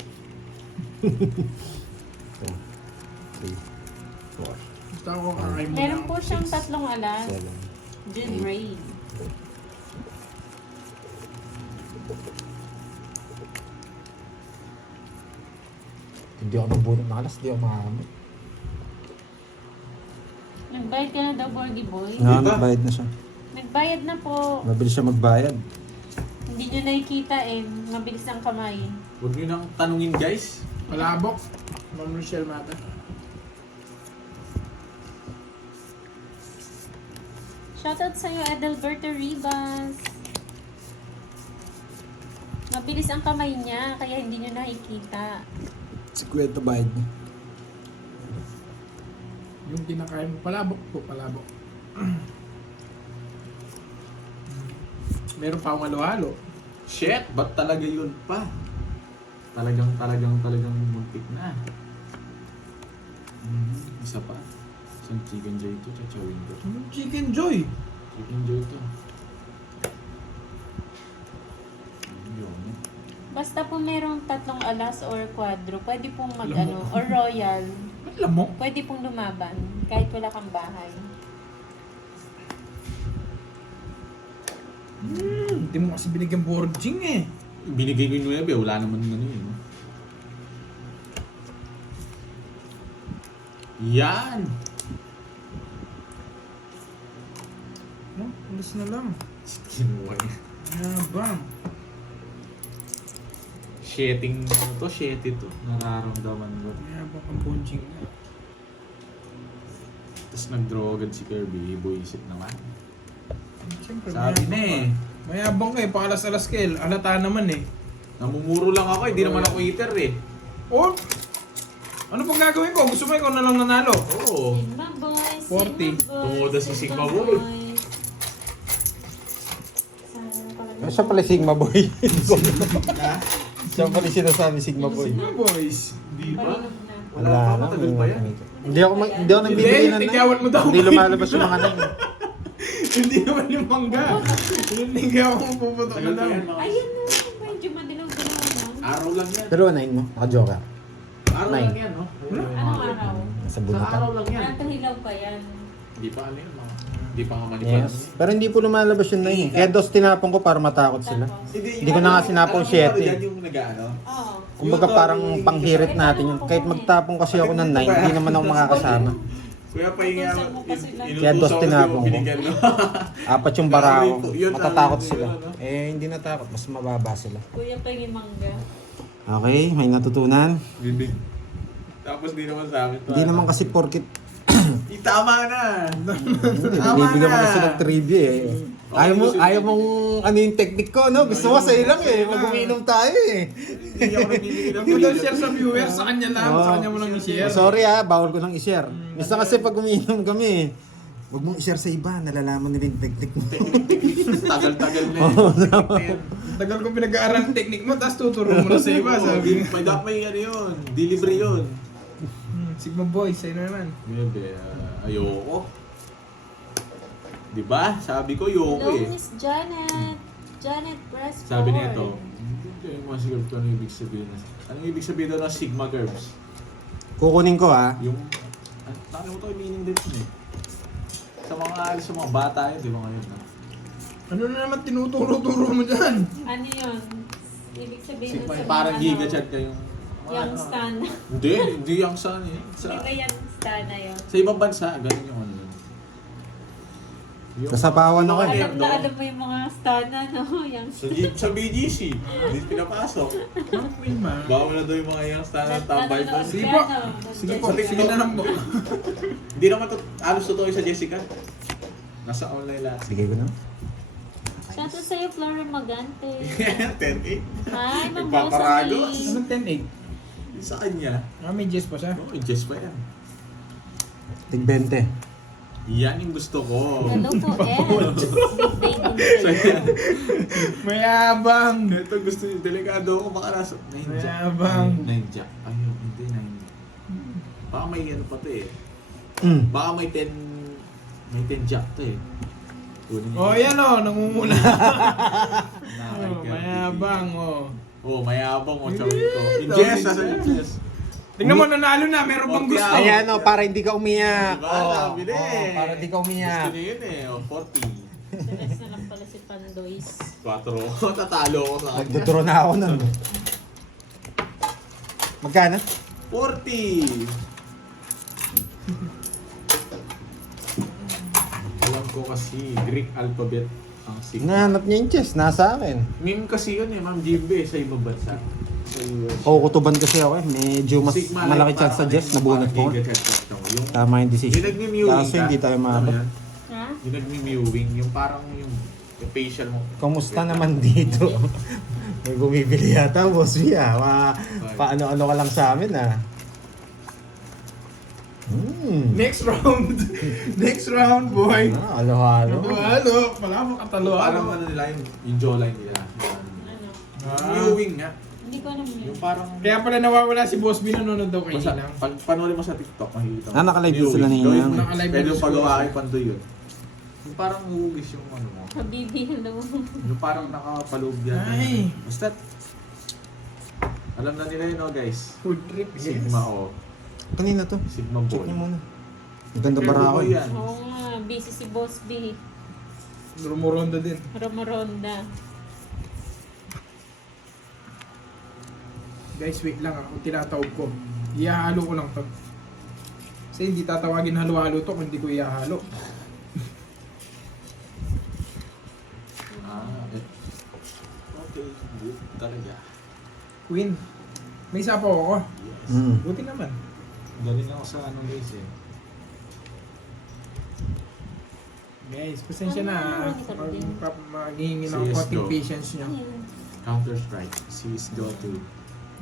2, 3, 4, Gusto ko kakain mo Meron na po ako. siyang 3 alas. 7. June Rain. Hindi ako nabunod ng alas, di ako makamit. Nagbayad ka na daw, Borgie Boy. Nga, nagbayad na siya. Nagbayad na po. Mabilis siya magbayad. Hindi nyo nakikita eh. Mabilis ang kamay. Huwag nyo nang tanungin, guys. Palabok. Ma'am Rochelle Mata. Shoutout sa'yo, Adalberto Rivas. Mabilis ang kamay niya, kaya hindi nyo nakikita. Si Kwento bayad niya. Yung kinakain mo. Palabok po, palabok. Meron pa akong halo-halo. Shit, ba't talaga yun pa? Talagang muntik na. Isa pa. Isang chicken joy ito, chachawin ko. Chicken Joy. Chicken joy ito. Yun. Basta po merong 3 alas or quadro, pwede pong mag-ano, or royal, Ba't lamok? pwede pong lumaban, kahit wala kang bahay. Hindi mo kasi binigyan boarding eh. Binigay ko yung 9, wala naman ano yun. Yan! No, alis na lang. Kinuha niya. Yabang. Sheting mo to, sheti to. Nararamdaman ko. Yabang ang punching na. Tapos nag-draw agad si Kirby, buisit naman. Siyempre, Sabi na eh. Mayabang ka eh, pakalas-alas ka eh. Alata naman eh. Namumuro lang ako, hindi naman ako eater eh. Oh! Ano pang gagawin ko? Gusto mo ikaw na lang nanalo? Oo. Sigma boys. 40. Sigma boys, Tumuda si Sigma boy. boys. Sayang pala. Siya pala Sigma Boy. Siya pala sinasabi Sigma Boy. Sigma boys. Di ba? Parinog na. Wala pa, matagal pa yan. Hindi ako nagbibigay ng tigyawat mo daw. Hindi lumalabas yung mga nang. Hindi naman yung mangga. Hindi ako puputok na daw. Ayun na, medyo madilaw-dilaw na. Araw lang yan. Pero 9 mo, naka-joker. Araw Nine. lang yan, no? Anong araw? Nasa Sa bunutan. araw lang yan. Anong hilaw pa yan? Hindi pa ano yun, mga. Hindi pa nga manipal. Yes. Pero hindi po lumalabas yung 9 eh. Kaya dos tinapon ko para matakot sila. Tapos, Hindi ko na nga sinapong 7. Yung nag-ano? oo. Kumbaga parang panghirit natin yung kahit magtapong kasi ako ng 9, hindi naman ako makakasama. Kuya, pahinga. Inutusan mo pa sila. Kaya dos tinapon ko. Binigyan mo. Apat yung barako. Yun, Matatakot yun, sila. ano? Hindi natakot, mas mababa sila. Kuya pa yung mangga. Okay, may natutunan. Bibig. Tapos di naman sa akin. Hindi naman kasi porkit Tama na! bibigyan ko na sila ng trivia eh. Ayaw mong ano yung technique ko, no? Gusto mo sa'yo lang eh. Pag umiinom tayo eh. Hindi ako nagbibigay ng Hindi mo daw video. share sa viewers, sa kanya lang. Sa kanya mo lang i-share. Sorry bawal ko nang i-share. Minsan kasi pag umiinom kami, huwag mong i-share sa iba, nalalaman nila yung technique mo. Tagal-tagal na yun. Tagal ko pinag-aaral ang technique mo, tapos tuturo mo na sa iba. Sabi mo. May ano yun. Delivery yun. Sigma boys, sa'yo na naman. Bebe, ayoko. Diba? Sabi ko, ayoko Hello, eh. Miss Janet. Janet Press Sabi nito, hindi yung mga siguro ito ano ibig sabihin. Anong ibig sabihin daw ng Sigma curves? Kukunin ko Yung, nakalimutan ko yung meaning din yun eh. Sa mga bata yun, di ba ngayon na? Ano na naman tinuturo-turo mo dyan? Ano yun? Ibig sabihin Sigma, sa parang mga giga ano, chat kayong... Young stan. Hindi yung sa ano eh. Di ba young stan na yun? Sa ibang bansa, ganun yung ano yun. Nasapawan ako eh. Alam mo yung mga stan na, no? Young Sa BGC, hindi pinapasok. Ma'am Wilma. Bawal na daw yung mga young standard tambay pa. Sige po. Sige po, sige na lang po. Hindi naman to, alos totoo yung sa Jessica. Nasa online lahat. Bigay ko na. Shoutout sa'yo, Flora Magante. 10-8. Hi, Ma'am Nagpaparagos. Rosalie. Anong 10-8? Sa kanya. May Jess pa siya. Oo, Jess pa yan. Tig 20. Yan yung gusto ko. Hello po, Ed. Big baby sa'yo. Mayabang. Ito gusto niyo, delikado ako baka nasa 9 jack. Mayabang. 9 jack. Ayun, hindi 9. Baka may ano pa to eh. Baka may 10 jack to eh. Kunin niyo. Oh, yan o, nangunguna. Nakakailan. Mayabang o. Oo, mayabang mo, chawin ko. Yung Jess, nasa yung Jess. Tingnan mo, nanalo na. Meron pang gusto. Ayan para hindi ka umiyak. Diba? Sabi na eh. Para hindi ka umiyak. Gusto niya yun eh. O, 40. Stress na lang pala si Pandoys. 4. Tatalo ako sa kanya. Nagdodraw na ako nun. Magkano? 40! Alam ko kasi Greek alphabet ang Sigma. Nahanap niya yung chess, nasa akin. Meme kasi yun eh, Ma'am Jimbe, sa ibang bansa. Sa US. Kukutuban kasi ako eh. Medyo mas Sigma malaki like, chance sa parang chess. Nabunot ko. giga chess lang. Yung, Tama yung decision. yung nagmi-mewing Kaso hindi tayo maabot. Ano yan? Ha? Yung nagmi-mewing, yung parang yung facial mo. Kamusta naman dito? May bumibili yata, boss Via. Paano-ano ka lang sa amin ah. Next round. Next round, boy. Halo-halo. Halo. Wala mo katalo. Parang ano nila yung jawline nila. Ano? Mewing nga. Hindi ko alam yun. Yung parang... Kaya pala nawawala si Boss B, nanonood daw kay Basta, Ninang. pag panoorin mo sa TikTok, makikita mo. Naka-live din sila ni Mewing. Ninang. Naka-live Pwede din yung sila. pagawa kay Pandoy yun. Yung parang hugis yung ano mo. Habibi, hello. Yung parang nakapaloob yan. Ay. Basta, alam na nila yun, guys. Food trip, yes. Sigma o. Kanina to. Sigma Check ball. niyo muna. Maganda para ako. Yan. Oo nga, busy si Boss B. Rumuronda din. Romoronda. Guys, wait lang ako. Tinatawag ko. Ihahalo ko lang to. Kasi hindi tatawagin halo-halo to kung hindi ko ihahalo. Okay, good talaga. Queen, may isa pa ako. Yes. Buti naman. Galing ako sa ano guys eh. Guys, pasensya na. Maghihingi ng CS:GO. konting patience nyo. Ayun. Counter-Strike. CS:GO 2.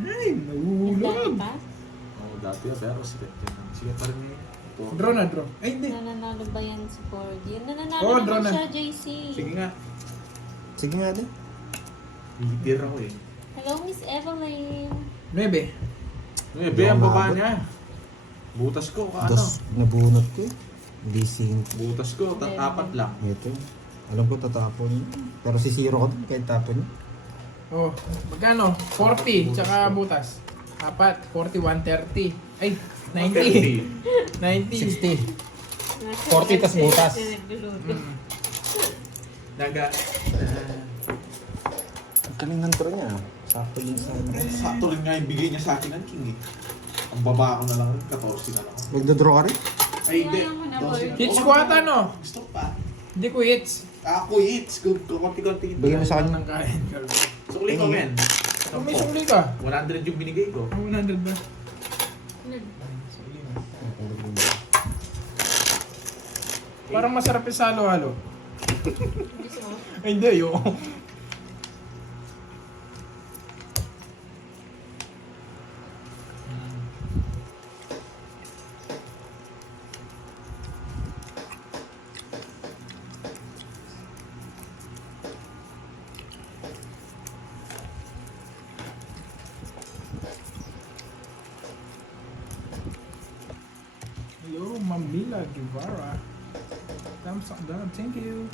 Ay, Yung dati nahulog. pa? Oo, dati pero sikat yun. Sikat pa rin yun. Draw na, draw. Ay, hindi. Nananalo ba yan si Corgi? Nananalo Oo, draw naman na. siya, JC. Sige nga. Sige nga din. Hihitir ako eh. Hello, Miss Evelyn. 9. Be, ang baba niya. Butas ko, ano? Dos, nabunot ko eh. Bising. Butas ko, apat lang. Ito. Alam ko tatapon. Pero sisiro ko dun kahit tapon niya. Oh, magkano? 40, tsaka butas. 4, 40, 130. Ay, 90. 90. 40 tas butas. Mm. Daga. Ang galing ng throw niya. Sakto din sa ano. Sakto rin nga yung bigay niya sa akin ng king eh. Ang baba ko na lang rin, 14 na lang. Magdodraw ka rin? Ay, hindi. Ayaw mo na, 12 boy. Hits ko ata, no? Gusto ko pa. Hindi ko hits. Ako hits. Konti-konti. Bigyan mo sa akin. Nang kain. Sukli ko, men. Kung may sungli ka. 100 yung binigay ko. 100 ba? Parang masarap yung sa halo-halo. Ay, hindi. Yung... Hello, Mamila Guevara. Thumbs up down. Thank you.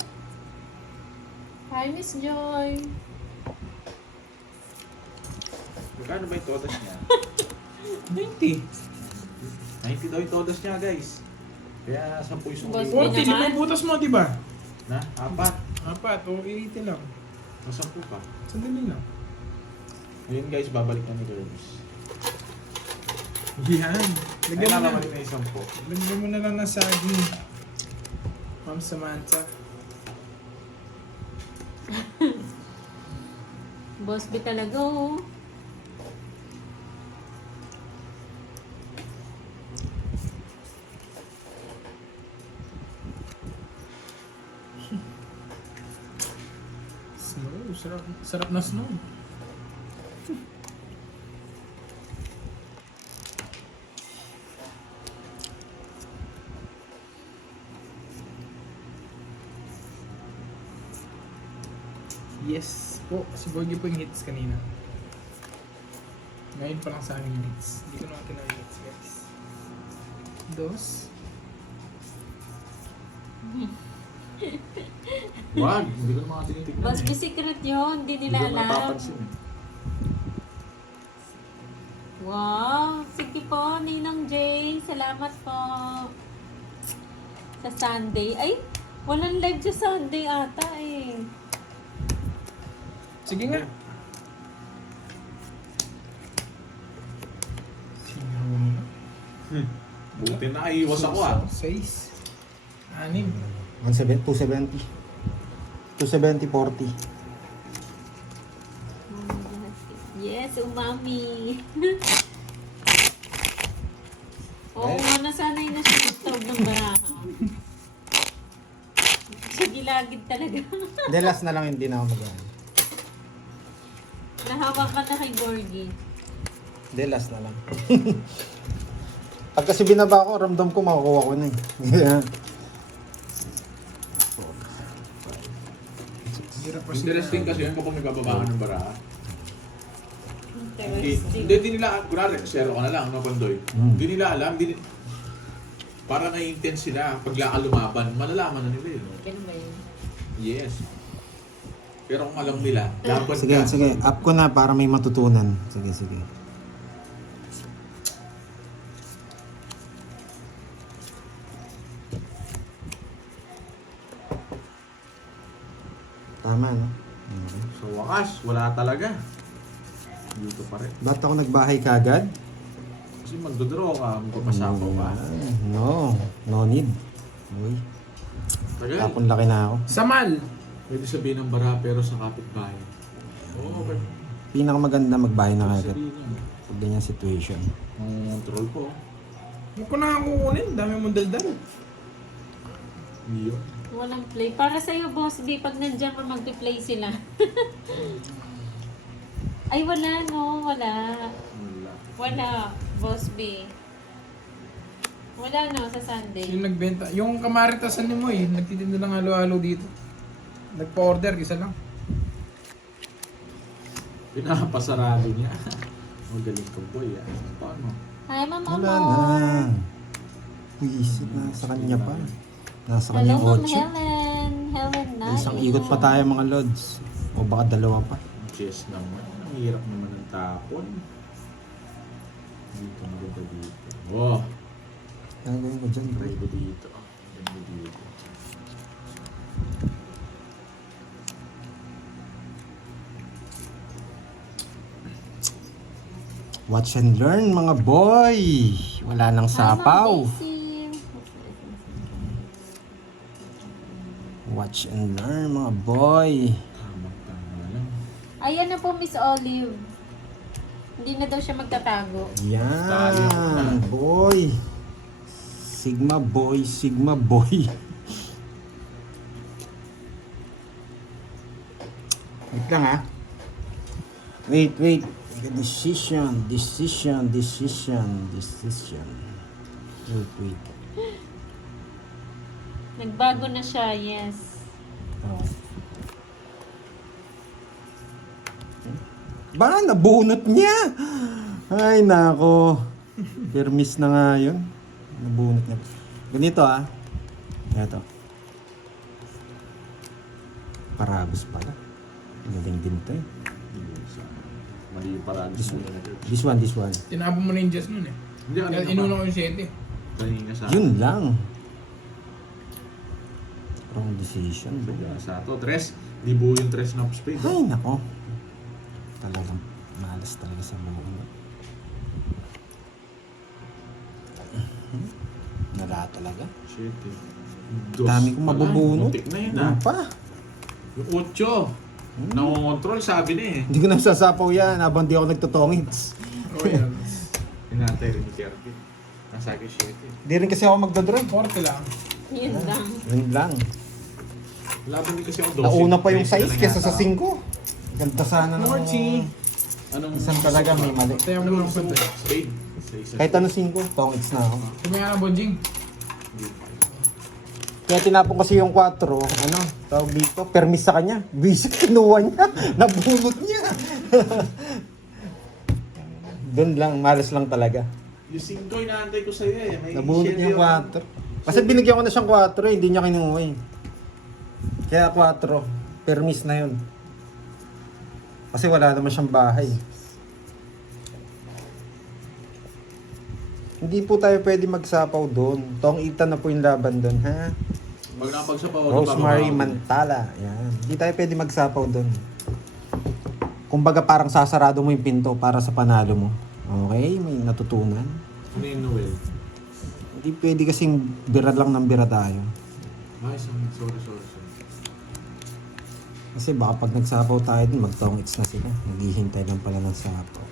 Hi, Miss Joy. Magkano ba yung todas niya? 90. 90 daw yung todas niya, guys. Kaya 10 yung Boss, sukli ko. 40, naman. limang butas mo, di ba? Na? 4. 4, o 80 lang. O 10 pa. Sandali lang. Ngayon guys, babalik na ni Gerbs. Yan. Ay, Lagyan mo na. nakabalik na yung 10. Lagyan mo na lang ng saging. Ma'am Samantha. Boss B talaga, oh. Snow. Sarap, sarap na snow. Yes po. Si Borgie po yung hits kanina. Ngayon pa lang sa amin yung hits. Hindi ko naman tinawag yung hits, guys. Dos. Wag, hindi ko naman kasi tinitignan Boss B secret yun, hindi nila Hindi ko alam. napapansin eh. Wow, sige po, Ninang J. Salamat po. Sa Sunday. Ay, walang live sa Sunday ata eh. Sige nga. Sino na? Buti na iwas ako ah. 6. 6. 270. 270, 40. Yes, umami. Oo nga, nasanay na siya magtawag ng baraha. Sa gilagid talaga. Hindi, last na lang hindi na ako mag-ano. Nahawak ka na kay Gorgie. Hindi, last na lang. Pag kasi binaba ko, ramdam ko makukuha ko na eh. Yan. Hirap pa Interesting kasi yun kapag may bababa ka ng baraha. Interesting. Hindi nila, kunwari, zero ka na lang, no, Pandoy? Hindi nila alam, para na-intense sila, pagla ka lumaban, malalaman na nila yun. Ganun ba yun? Yes. Pero kung alam nila, laban Sige, ka. sige. Up ko na para may matutunan. Sige, sige. Tama, no? Okay. Sa wakas, wala talaga. Dito pa rin. Ba't ako nagbahay kagad? Kasi magdodraw ka, magpapasapaw ka. No, no need. Uy, Tagal. tapon laki na ako. Samal. Pwede sabihin ng bara pero sa kapitbahay. Oo, okay. Pinakamaganda magbahay na kagad. Sabihin niya. Pag ganyan situation. Ang troll ko. Huwag ko na nga kukunin. Dami mong daldal. Hindi yun. Walang play. Para sa'yo, Boss B, pag nandiyan ka, mag-play sila. Ay, wala, no? Wala. Wala. Wala, Boss B. Wala, no? Sa Sunday. Yung nagbenta. Yung kamaritasan ni mo eh. Nagtitinda ng halo-halo dito. Nagpa-order, isa lang. Pinapasarado niya. Magaling ka boy ah. Paano? Hi, Ma'am Wala Amor. na. Uy, isip na sa kanya pa. Nasa Hello, kanya Ma'am 8. Helen. Helen na. Isang ikot pa tayo mga lods. O baka dalawa pa. Chess naman. Ang hirap naman ng tapon. Dito maganda dito. Oh, Ano gawin ko dyan, bro? try ko dito. Ganda dito. Watch and learn mga boy. Wala nang sapaw. Hi, Ma'am Daisy. Watch and learn mga boy. Tama lang. Ayan na po, Miss Olive. Hindi na daw siya magtatago. Yan, boy. Sigma boy, Sigma boy. Wait lang ha. Wait. Decision. Wait. Nagbago na siya, yes. Oh. Ba, nabunot niya! Ay, nako. Permis na nga yun. Nabunot niya. Ganito ah. Ito. Paragos pala. Galing din to eh. Mali yung paraan. This one. Tinapon mo na yung Diyos nun eh. Hindi, ano Kaya ka inuna pa? ko yung 7. Kanina sa Yun lang. Wrong decision, bro. Sa to. Tres. Di buo yung tres na spade. Ay, nako. Talagang malas talaga sa mga ano. Nala talaga. Shit eh. Dami kong mabubunot. Muntik na yun Ano ah. pa? Yung 8. Nangongontrol sabi na eh. Hindi ko na sasapaw yan habang di ako nagtotongits. Oh, yan. Pinatay rin ni Kirby. Nasa akin shit eh. Di rin kasi ako magdodrive. Korte lang. Yun lang. Yun lang. Laban din kasi ako 12. Nauna pa yung 20 size na kesa yata sa 5. Ganda sana ng... Morchi. Anong Isang talaga may mali. Tayo mo lang gusto mo? punta. Spade. Sa isa. Kahit ano 5, tongits na ako. Tumaya ka, Bonjing. Kaya tinapon kasi yung 4, ano, tawag dito, permis sa kanya. Visit, kinuha niya. Nabunot niya. Doon lang, malas lang talaga. Yung 5 inaantay ko sa'yo eh. May Nabunot niya yung share 4. Kasi binigyan ko na siyang 4 eh, hindi niya kinuha eh. Kaya 4, permis na yun. Kasi wala naman siyang bahay. Hindi po tayo pwede magsapaw doon. Tong-itan na po yung laban doon, ha? Pag napagsapaw, Rosemary napapakaw. Mantala. Yan. Hindi tayo pwede magsapaw doon. Kumbaga parang sasarado mo yung pinto para sa panalo mo. Okay? May natutunan. Ano yung Noel? Hindi pwede kasing bira lang ng bira tayo. Ay, sorry. Kasi baka pag nagsapaw tayo din, mag-tongits na sila. Naghihintay lang pala ng sapaw.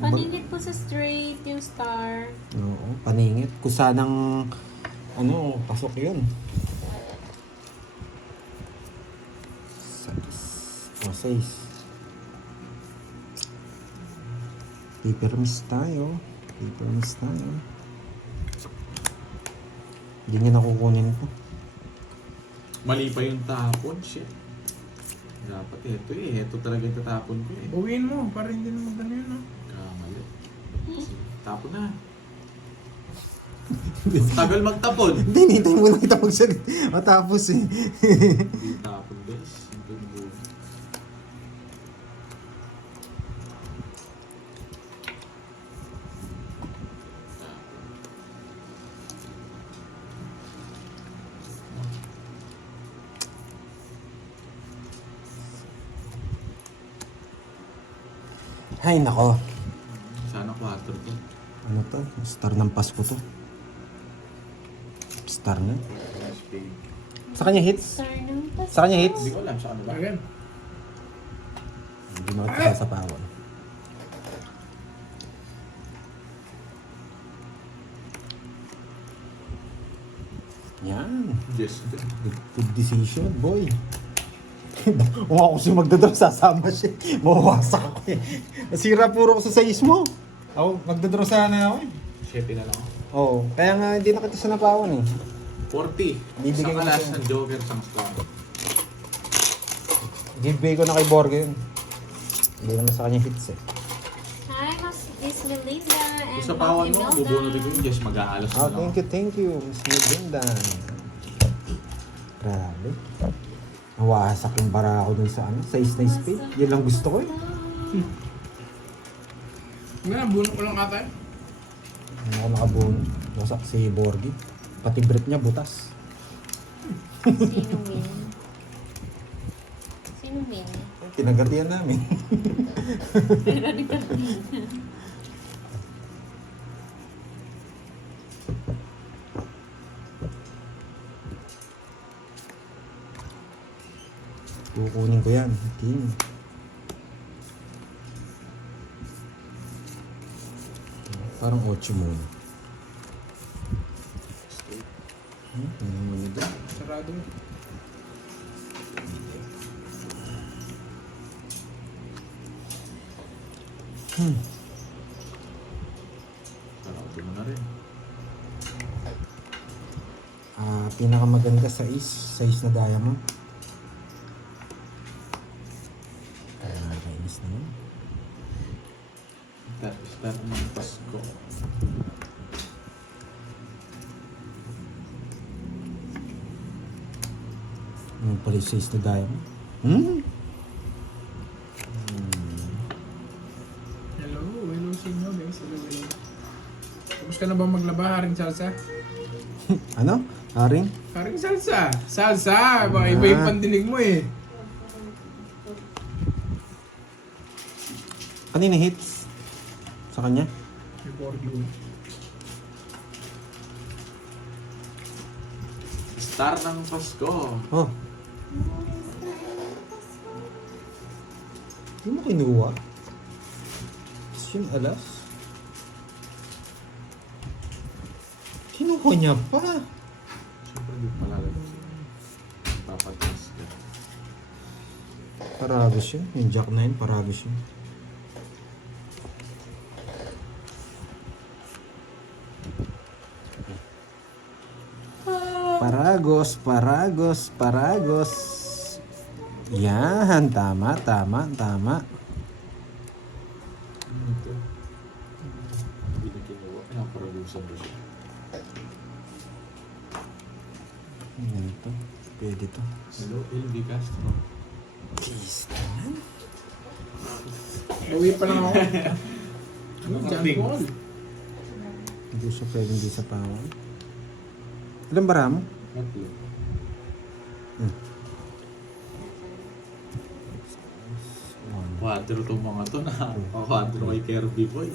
Paningit po sa straight, yung star. Oo, paningit. Kung sanang, ano, pasok yun. 6. O, 6. Paper miss tayo. Hindi niya nakukunin ito. Mali pa yung tapon, shit. Dapat ito eh. Ito talaga yung tatapon ko eh. Uwiin mo, para hindi na magdano yun, no? Kamali. Tapon na. Tagal magtapon. Hindi, hinihintay mo lang kita magsalit. Matapos eh. Hindi tapon guys. Ang ganda. Ay, nako. Sana 4 to. Ano to? Star ng Pasko to. Star na. Spade. Sa kanya hits? Star ng Pasko. Sa kanya hits? Hindi ko alam sa kanila. Again. Hindi mo ito sasapawan. Yan. Yes. Good decision, boy. Kung ako si magdodro, sasama siya. Mawawasak ako eh. Nasira puro ko sa size mo. Ako, magdodro sana ako eh. 7 na lang ako. Oo. Kaya nga hindi na kita sa napawan eh. 40. Bibigay Isang ko alas sa'yo. ng Joker, isang Stone. Giveaway ko na kay Borgo yun. Hindi naman sa kanya hits eh. Hi, Miss Melinda and Kung sa pawan mo, Imelda. bubunod ko yung Yes, mag-aalas na Oh, lang. thank you, Miss Melinda. Grabe. Nawasak yung bara ako dun sa ano, size na speed. Yun lang gusto ko eh. Nga, bunot ko lang ata. Ano ako nakabuno. Wasak si Borgi. Pati brief niya butas. Sino win? Sino win? Kinagatian namin. Pero di ka win. Kukunin ko yan. King. Parang 8 muna. Ano mo nito? Sarado mo. Sarado mo na rin. Pinakamaganda sa size na diamond. Kainis naman. Start ng Pasko. Ano pala yung size na diamond? Hmm? Hello sa inyo guys. Hello. Tapos ka na ba maglaba, Haring Salsa? Ano? Haring? Haring Salsa! Salsa! Baka iba yung pandinig mo eh. Kanina hits? Sa kanya? Report you. Star ng Pasko. Oh. Hindi mo kinuha? Yung alas? Kinuha niya pa. Siyempre, hindi pala lang. Papatas ka. Paragos yun. Yung jack na yun, paragos yun. Paragos, paragos, paragos. Yan, tama, tama, tama. Ito. Hindi na kinuha. Pinaparugusan mo siya. Yan to. Pwede to. Hello, LB Castro. Please naman. Uwi pa lang ako. Ano? John Ding. Paul. Hindi siya pwedeng di sa pawan. Ilan bara mo? Tatlo. Quadro tong mga to na. Quadro kay Kirby Boy.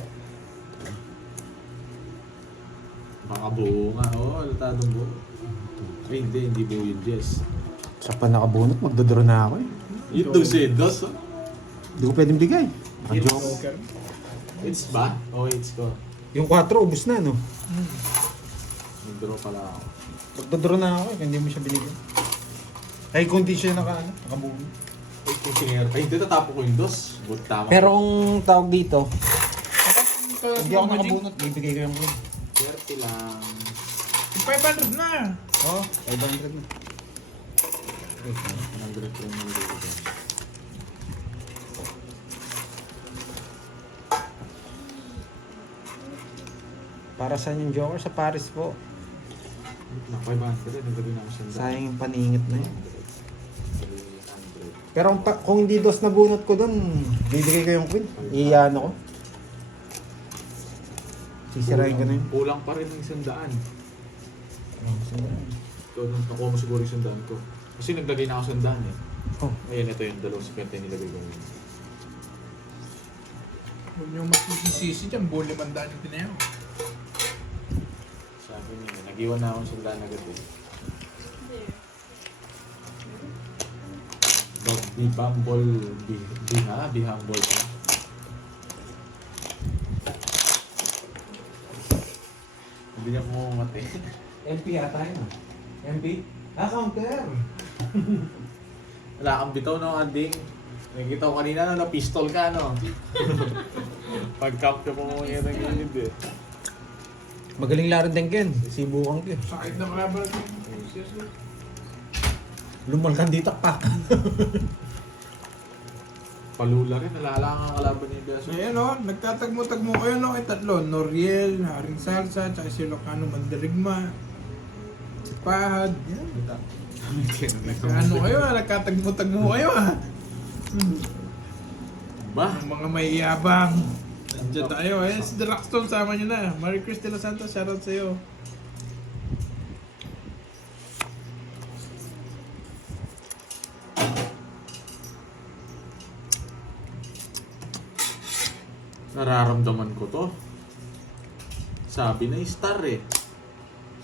Baka buo nga. Oo, alatadong buo. Ay, hindi buo yun, Jess. Sa pa nakabunot, magdodraw na ako eh. Yung 2 dos, oh. Hindi ko pwedeng bigay. Naka-joke. Joker. It's ba? Oh, it's ko. Yung 4, ubus na, no? Nag-draw pala ako. Magdodraw na ako eh, kung hindi mo siya binigyan. Ay, kung hindi siya nakabunot. Ay, kung sinero. Ay, hindi natapo ko yung dos. But tama. Pero kung tawag dito, Hindi hindi ako nakabunot, bibigay ko yung win. 30 lang. 500 na! Oh, 500 na. 100 lang yung dito. Para saan yung Joker? Sa Paris po. Na 500. Nagdabi na ako sandaan. Sayang yung paningit na yun. 300. Pero kung hindi dos na bunot ko dun, bibigay ko yung queen. Iyan ako. Sisirain ko na yun. Kulang pa rin ng 100. Ito, nakuha mo siguro yung 100 ko. Kasi naglagay na ako 100 eh. Oh, Ayan, ito yung dalawang 50 nilagay ko. Huwag niyong masisisi dyan, buong 500 yung tinayaw. Sabi niya, nag-iwan na akong sundan agad eh. Dog, be humble, be humble ka. Hindi niya kumungat eh. MP yata yun. MP? Counter! Wala kang bitaw no, Anding. Nakikita ko kanina no, na-pistol ka no. Pag-cap ka po mo yung gilid eh. Magaling laro din Ken. Sibukan ko eh. Sakit na kalaban. Seriously. Lumalkan dito pa. Palula rin, nalala ang kalaban ni Beso. So yan o, nagtatagmo-tagmo kayo no, kay tatlo. Noriel, Haring Salsa, tsaka si Locano Mandirigma. Si Pahad, yan. Ano kayo nagkatagmo-tagmo kayo Ba? Ang mga may iyabang. Nandiyan tayo si Draxton sama nyo na. Merry Christmas Santos, shoutout sa'yo. Nararamdaman ko to. Sabi na star eh.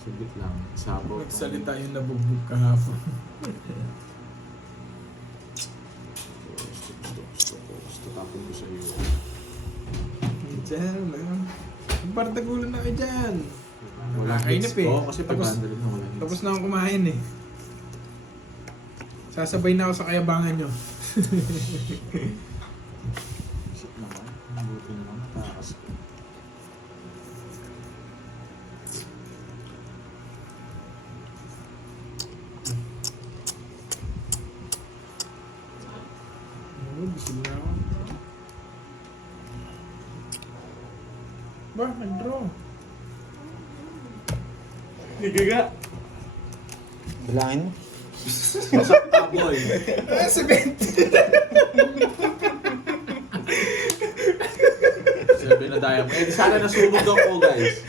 Saglit lang. Sabaw. Nagsalita yung nabugbog kahapon. Gusto tapon ko sa iyo. Diyan lang. Magpartagulan na kayo dyan. Wala Nakainip eh. Oo, kasi Tapos- 500 na wala hits. Tapos na akong kumain eh. Sasabay na ako sa kayabangan nyo. Isip naman. Buti naman. Takas ko. Oo, busog na ako. Ba, nag-draw. Hindi ka. Bilangin mo. Masak ka, boy. Ah, 70! Sabi na daya mo. Eh, di sana nasunog ako, guys.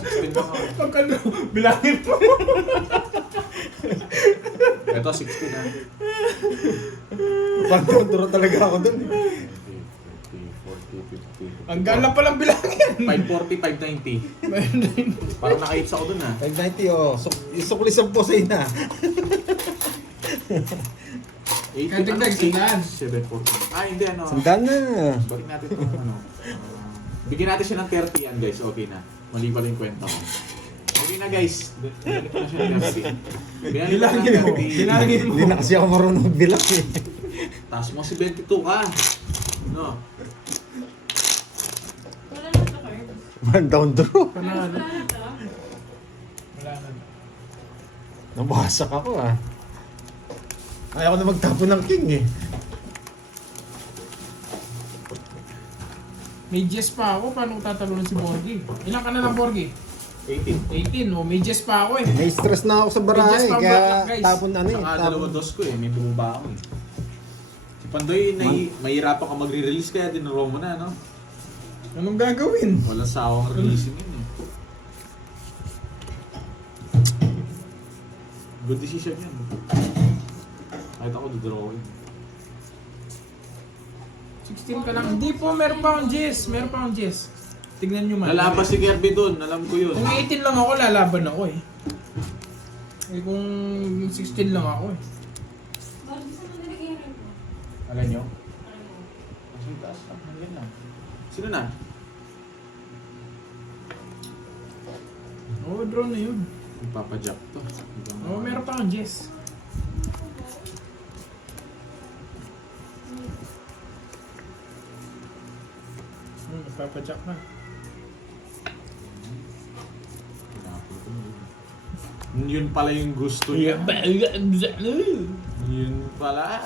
Spin na nga. Pagka-draw, bilangin mo. Ito, 60 na. Pagdodoro talaga ako dun. 20, 40, 50. Ang gala palang bilangin. 540, 590. Parang naka-hits ako dun ah. 590 oh. Isuklisan po sa ina. 80 Kaya tignan, sandaan. 740. Ah, hindi ano. Sandan na. Balik natin ito ano. Bigyan natin siya ng 30 yan guys. Okay na. Mali pala yung kwenta ko. Okay na guys. Bigyan ko na siya ng 30. Bilangin mo. Bilangin mo. Hindi na kasi ako marunong magbilang eh. Taas mo si 22 ka. No. Wala na sa cards. Man down draw. Wala na. Wala na to. Wala na. Nabasak ako ah. Ayaw ko na magtapon ng king eh. May Jess pa ako. Paano ko tatalunan si Borgie? Ilan ka na lang, Borgie? 18. 18. O, may Jess pa ako eh. May stress na ako sa May barahe just pang kaya black, guys. tapon ano eh. Saka Tapon. dalawa dos ko eh. May bumaba ako eh. Si Pandoy, mahirapan ka magre-release kaya dinuro mo na, no? Anong gagawin? Walang sawang releasing yun eh. Good decision yan. Kahit ako didrawin. 16 ka lang. Hindi po, meron pa akong Jess. Meron pa akong Jess. Tignan nyo man. Lalaban si Kirby dun, alam ko yun. Kung 18 lang ako, lalaban ako eh. Eh kung 16 lang ako eh. Bakit gusto mo nilagay rin ko? Alam nyo? Alam mo. Ang taas lang, hanggang lang. Sino na? Oo, draw na yun. Ipapajack to. Oo, meron pa akong Jess. Nagpapajack na. Yun pala yung gusto niya. Yun pala.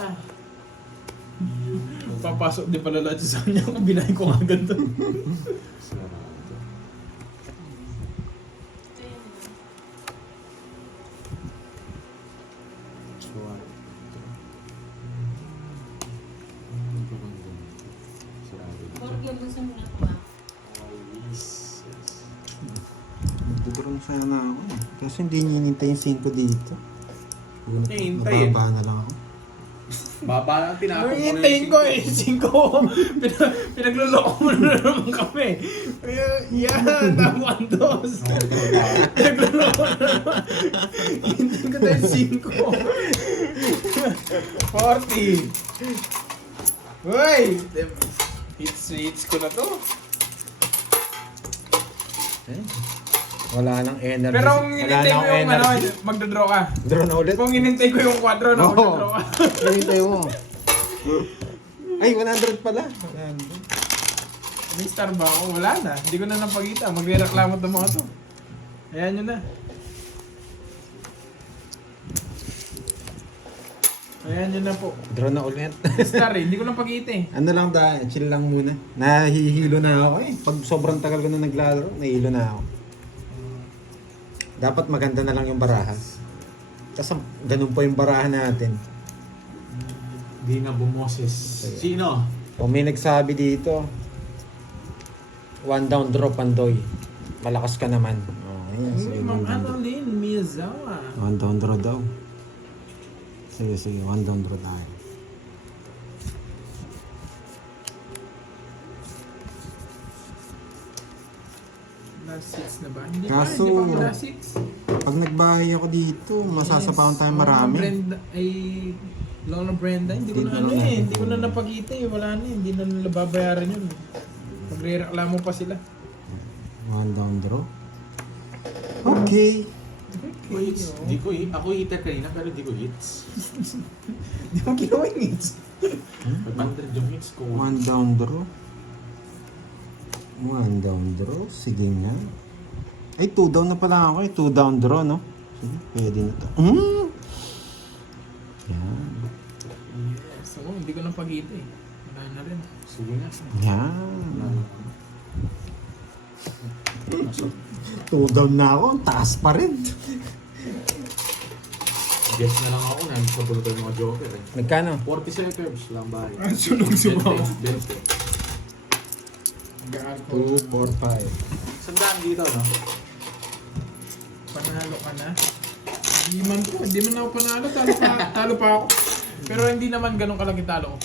Papasok din pala lahat sa kanya kung binahin ko nga ganito. Sarado. Ayun na. Borgie, gusto mo na ito ba? Magdodrone sana ako eh. Kasi hindi hinintay yung 5 dito. Hinihintay eh. Nababa na lang ako. Baba lang tinapon Ang hintayin ko eh, 5. Pinagluloko mo na naman kami. Yan, tama ang 2. Pinagluloko na naman. Hintayin ko tayo 5. 40. Uy! Hits ko na to. Eh, wala nang energy. Pero kung Wala hinintay nang ko yung ano, energy. magdodraw ka. Draw na ulit? Kung hinintay ko yung 4 na magdodraw ka. Hinintay mo. Ay, 100 pala. 100. May star ba ako? Wala na. Hindi ko na napagita. Magre-reklamo itong mga to. Ayan nyo na. Ayan nyo na po. Draw na ulit. Star eh. Hindi ko napagita eh. Ano lang chill lang muna. Nahihilo na ako eh. Pag sobrang tagal ko na naglalaro, nahihilo na ako. Dapat maganda na lang yung baraha. Kasi ganun po yung baraha natin. Hindi na bumoses. Sino? Kung may nagsabi dito, 1 down draw Pandoy. Malakas ka naman. Oh, ayun, sige, Ma'am 1 down draw. Annalyn Miyazawa. 1 down draw daw. Sige, 1 down draw tayo. Last 6 na ba? Hindi Kaso, pa. Hindi pa last 6. Pag nagbahay ako dito, masasapawan tayo marami. Brenda, ay... Lola Brenda, hindi ko na ano eh. Hindi ko na napagita eh. Wala na eh. Hindi na nila babayaran yun. Magre-reklamo pa sila. 1 down draw. Okay. Ako hits. Di ko hit. Ako hitter kanina pero di ko hits. Hindi mo ginawa yung hits. 500 yung hits ko. 1 down draw. 1 down draw. Sige nga. Ay, 2 down na pala ako eh. 2 down draw, no? Sige, pwede na to. Yan. So, hindi ko napagita eh. Wala na rin. Sige nga. Yan. 2 down na ako. Ang taas pa rin. Guess na lang ako na sa bulo tayo mga joker eh. Nagkano? 40 seconds lang ba? Sunog si Mama. 2, 4, 5. Sandaan dito, no? Panalo ka na? Hindi man ako panalo. Talo pa ako. Pero hindi naman ganun kalaki talo ko.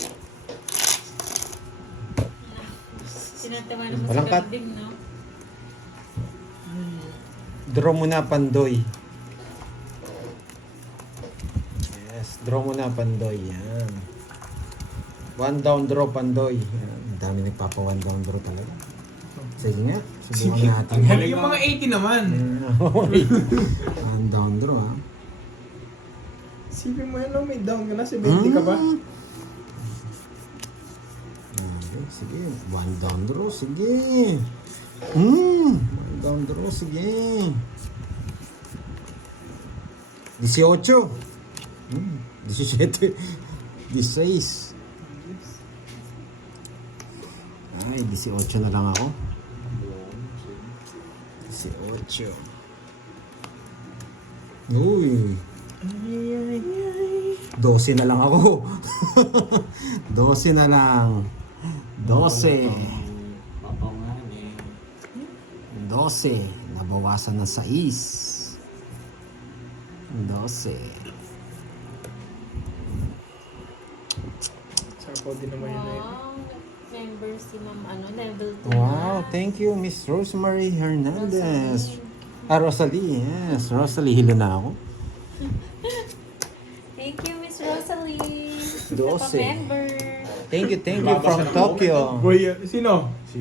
Sinatawa naman Walang sa cut. ganding, no? Draw mo na, Pandoy. Yes, draw mo na, Pandoy. Yan. 1 down draw, Pandoy. Yan. Ang dami nagpapa 1 down draw talaga. Sige nga, subukan natin. Yung mga 80 naman. 1 down draw, ha? Sipin mo yan, no? May down ka na. 70 ka ba? Okay, sige. 1 down draw, sige. 1 down draw, sige. 18. 17. 16. Ay, 18 na lang ako. 18. Uy. 12 na lang ako. 12 na lang. 12. Papangan eh. 12. Nabawasan ng 6. 12. Sarap din naman yun eh. Wow. Member si Ma'am, level 2 Wow, thank you, Miss Rosemary Hernandez. Rosalie, yes. Rosalie, hilo na ako. Thank you, Miss Rosalie. 12. member. Thank you Babasa from ng Tokyo. Boy, sino? Si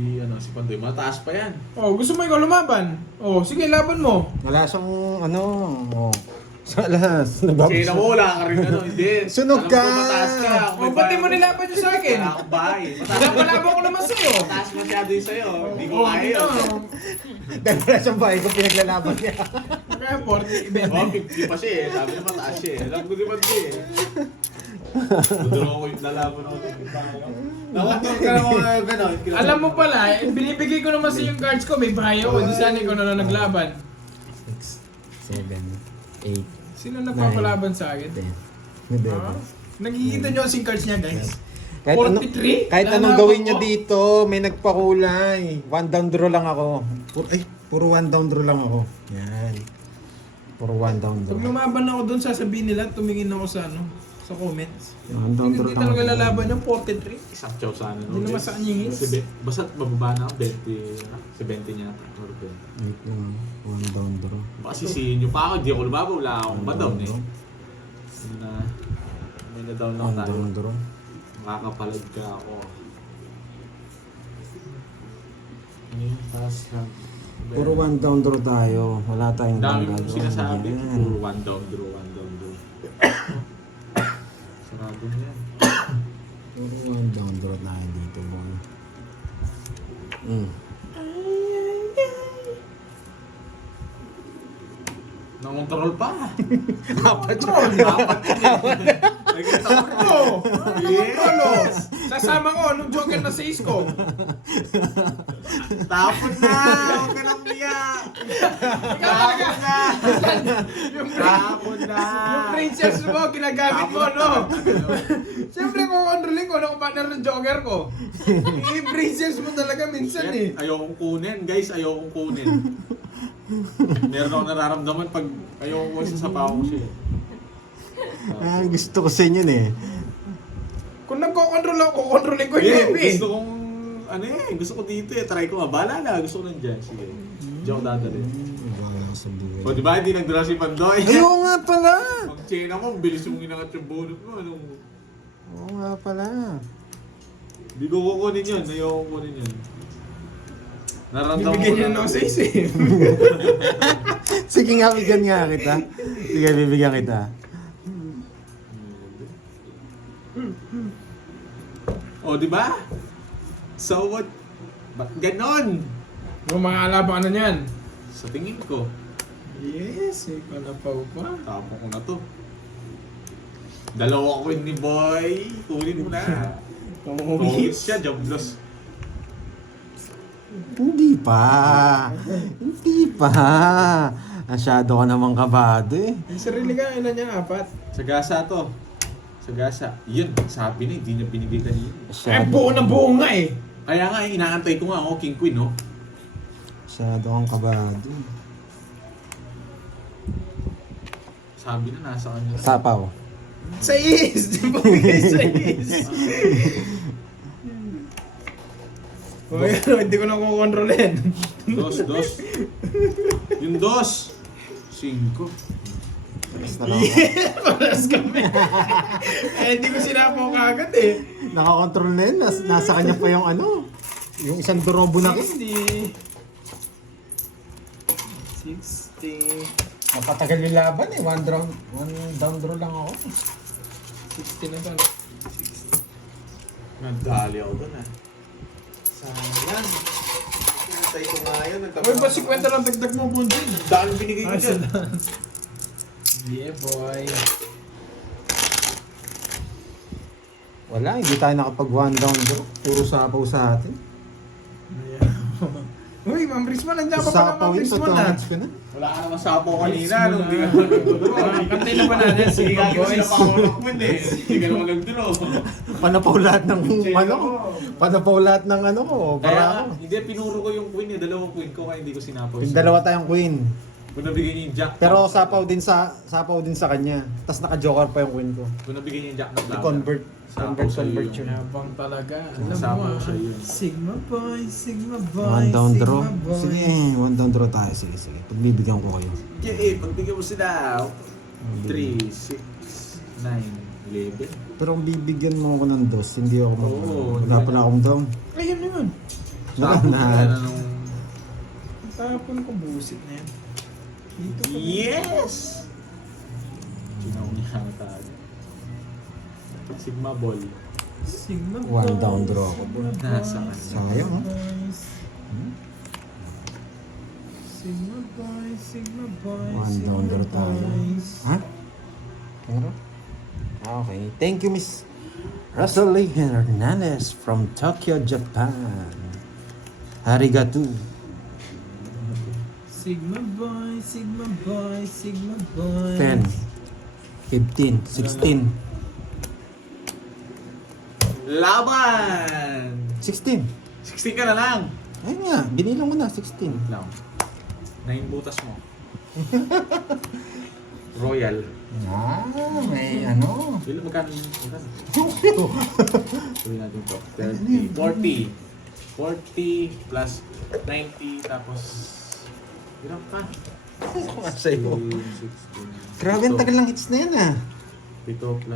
Pandoy, mataas pa yan. Oh, gusto mo ikaw lumaban? Oh, sige, laban mo. Wala siyang, oh. Sa alas, Kasi na mo, wala ka rin ano, hindi. Sunog Alam ko, ka! mataas ka. Oh, pati mo nilaban yun sa akin. Wala akong bahay. Napalaban ko naman sa'yo. Mataas masyado yun sa'yo. Hindi ko Oh, kaya hindi yun. na. Dahil wala siyang bahay ko, pinaglalaban niya. Kaya 40, Oh, 20. 50 pa siya eh. Sabi niya mataas siya eh. Alam ko di ba di eh. Duduro ko yung lalaban ako. Nawagyan ka na mga gano'n. Alam mo pala, binibigay ko naman sa yung cards ko, may bahay ako. Di sana ko na naglaban. 6, 7, 8, Sino nagpapalaban sa akin? 10. Ah, nakikita nyo kasing cards niya, guys. Kahit, 43? kahit anong Lalaban gawin niyo ko. dito, may nagpakulay. 1 down draw lang ako. Puro 1 down draw lang ako. Yan. Puro 1 down draw. Pag lumaban ako doon, sasabihin nila, tumingin ako sa ano. sa comments. One down Hindi draw talaga tayo. lalaban yung 43. Isang chow sana. Hindi naman sa kanya yung hits. Basta bababa na ang 20. Sa 20 niya ata. Or 20. Wait lang. One down draw. Baka sisihin nyo pa ako. Di ako lumabaw. Wala akong ba-down eh. May na-down lang One tayo. down draw. Makakapalag ka ako. Ngayon, taas lang. Puro one down draw tayo. Wala tayong Dami down mong draw. sinasabi. Yan. Puro one down draw, one down draw. Sarado na yan. Puro one down draw tayo dito, boy. Nangontrol pa. Apat Troll! Nakita ko rin. Oh! Yes! Sasama ko nung Joker na sa Isko. Tapon na! Huwag ka nang biyak! Tapon na! Tapon na! Yung princess mo, ginagamit mo, no? Siyempre, kukontrolin ko nung partner ng Joker ko. Yung princess mo talaga minsan eh. Ayokong kunin, guys. Ayokong kunin. Meron akong nararamdaman pag ayokong ko sa sapaw ko siya. Ah, gusto ko sa inyo eh. Kung nagkokontrol ako, kukontrolin ko yung Yeah, baby. gusto kong, ano eh, gusto ko dito eh. Try ko nga. Bahala na. Gusto ko nandyan. Sige. Diyan ako dadalhin. O, di ba? Hindi nagdala si Pandoy. Ayaw nga pala! Pag china mo, bilis yung inangat yung bunot mo. Anong... Oo nga pala. Hindi ko kukunin yun. Ayokong kunin yun. Nararamdaman Bibigyan ko niya na- ng sa isip. Sige nga, bigyan nga kita. Sige, bibigyan kita. O, di ba? So what? Ba't ganon? Yung mga alaban ano niyan. Sa tingin ko, Yes, ikaw na pa pa. tapon ko na to. Dalawa ko ni Boy. Kunin mo na. Kunin siya, joblos. Hindi pa. Hindi pa. Masyado ka namang kabado eh. Yung sarili ka, ilan niya? 4. Sa gasa to. Sa gasa. Yun, sabi na, hindi niya binigay kanina. Ay, buo na buo nga eh. Kaya nga, inaantay ko nga ako, King Queen, no? Masyado kang kabado. Sabi na, nasa kanya. Sapaw. 6! Bumigay 6! O yan, hindi ko na kukontrolin. Dos. Yung dos. 5. Basta lang ako. Paras kami. Hindi ko sinapo kagad eh. Nakakontrol na yun. Nasa kanya pa yung ano. Yung isang dorobo na kiss. 60. 60. Napatagal yung laban eh. One down draw lang ako. 60 na to. Nagdali ako doon, ah. Sayang. Pinatay ko nga yun. Uy, ba 50 lang dagdag mo buntin? Daan binigay ko dyan. Yeah, boy. Wala, hindi tayo nakapag one down draw. Puro sapaw sa atin. Uy, Ma'am Risma, nandiyan pa pala Sapaw Ma'am yun, Risma totoo na. match ko na. Wala ka naman sapo kanina. Yes, Nung wala. di ka naman nagduro. Kantay na ba natin? Sige, Hindi ka boys. sila pa ako nakapin eh. Hindi ka naman nagduro. Panapaw lahat ng ano ko. Panapaw lahat ng ano ko. Kaya, Para ako. hindi, pinuro ko yung queen eh. Dalawang queen ko kaya hindi ko sinapaw. Yung dalawa tayong queen. Kung nabigay niya yung jack. Pero sapaw din sa kanya. Tapos naka-joker pa yung queen ko. Kung nabigay niya yung jack na plaga. I-convert. Sapaw sa'yo Convert yun. yun. Yabang talaga. Alam Sapaw mo siya yun. Sigma boy, Sigma boy, One down Sigma draw. boy. Sige, one down draw tayo. Sige. Pagbibigyan ko kayo. Yeah, pagbigyan mo sila. 3, 6, 9, 11. Pero kung bibigyan mo ako ng dos, hindi ako Oo, wala pala akong down. Ayun na yun. Wala Tapos na. yan, anong... Tapon ko busit na yan. Dito pa. Yes! Sinaunahan tayo. Sigma ball. Sigma One boy, down draw ako. Sigma boy, Nasa kanya. Sayang, ha? boys. Sigma boy, Sigma boy, One Sigma down draw tayo. boys. Ha? Ano? Okay. Thank you, Miss Rosalie Hernandez from Tokyo, Japan. Arigato. Sigma boy, Sigma boy, Sigma boy. 10, 15, 16. Laban! 16. 16 ka na lang. Ayun nga, binilang mo na, 16. Lang. 9 butas mo. Royal. Ah, may ano. Sila magkano? Sabi natin to. 30. 40. 40 plus 90 tapos hirap pa. Sa'yo. 16. Grabe, ang tagal ng hits na yan ah. 7 plus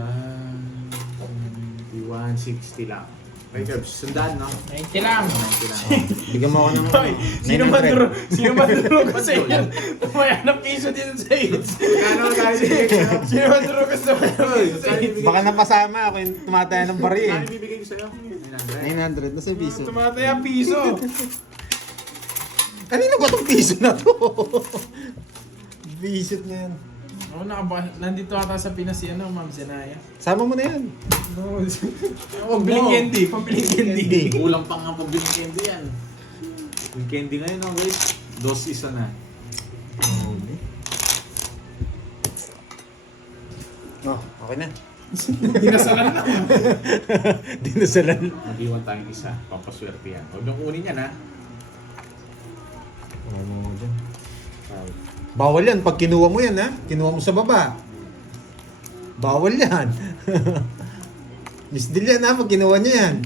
160 lang. Okay, Curbs. Sundaan, no? 90 lang. 90 lang. Bigyan mo ako ng Sino maduro ko sa iyo? Tumaya ng piso dito sa iyo. Kano kaya bibigay ko? Sino maduro ko sa iyo? Baka napasama ako yung tumataya ng bari Kano eh. bibigay ko sa'yo? 900 900. na sa piso. Tumataya piso. Kanino ba itong piso na to? Visit na yan. Oo, nandito ata sa Pinas si ano, Ma'am Zenaya. Sama mo na yan. No. Pambiling candy. Pambiling candy. Kulang pa nga pagbiling candy yan. Yung candy ngayon, no, guys? 2 isa na. Oh, okay na. Dinasalan na. Dinasalan. Mag-iwan tayong isa. Papaswerte yan. Huwag niyong kunin yan, ha? Ano mo dyan? Bawal yan. Pag kinuha mo yan ha, kinuha mo sa baba. Bawal yan. Miss Deal yan ha, pag kinuha niya yan.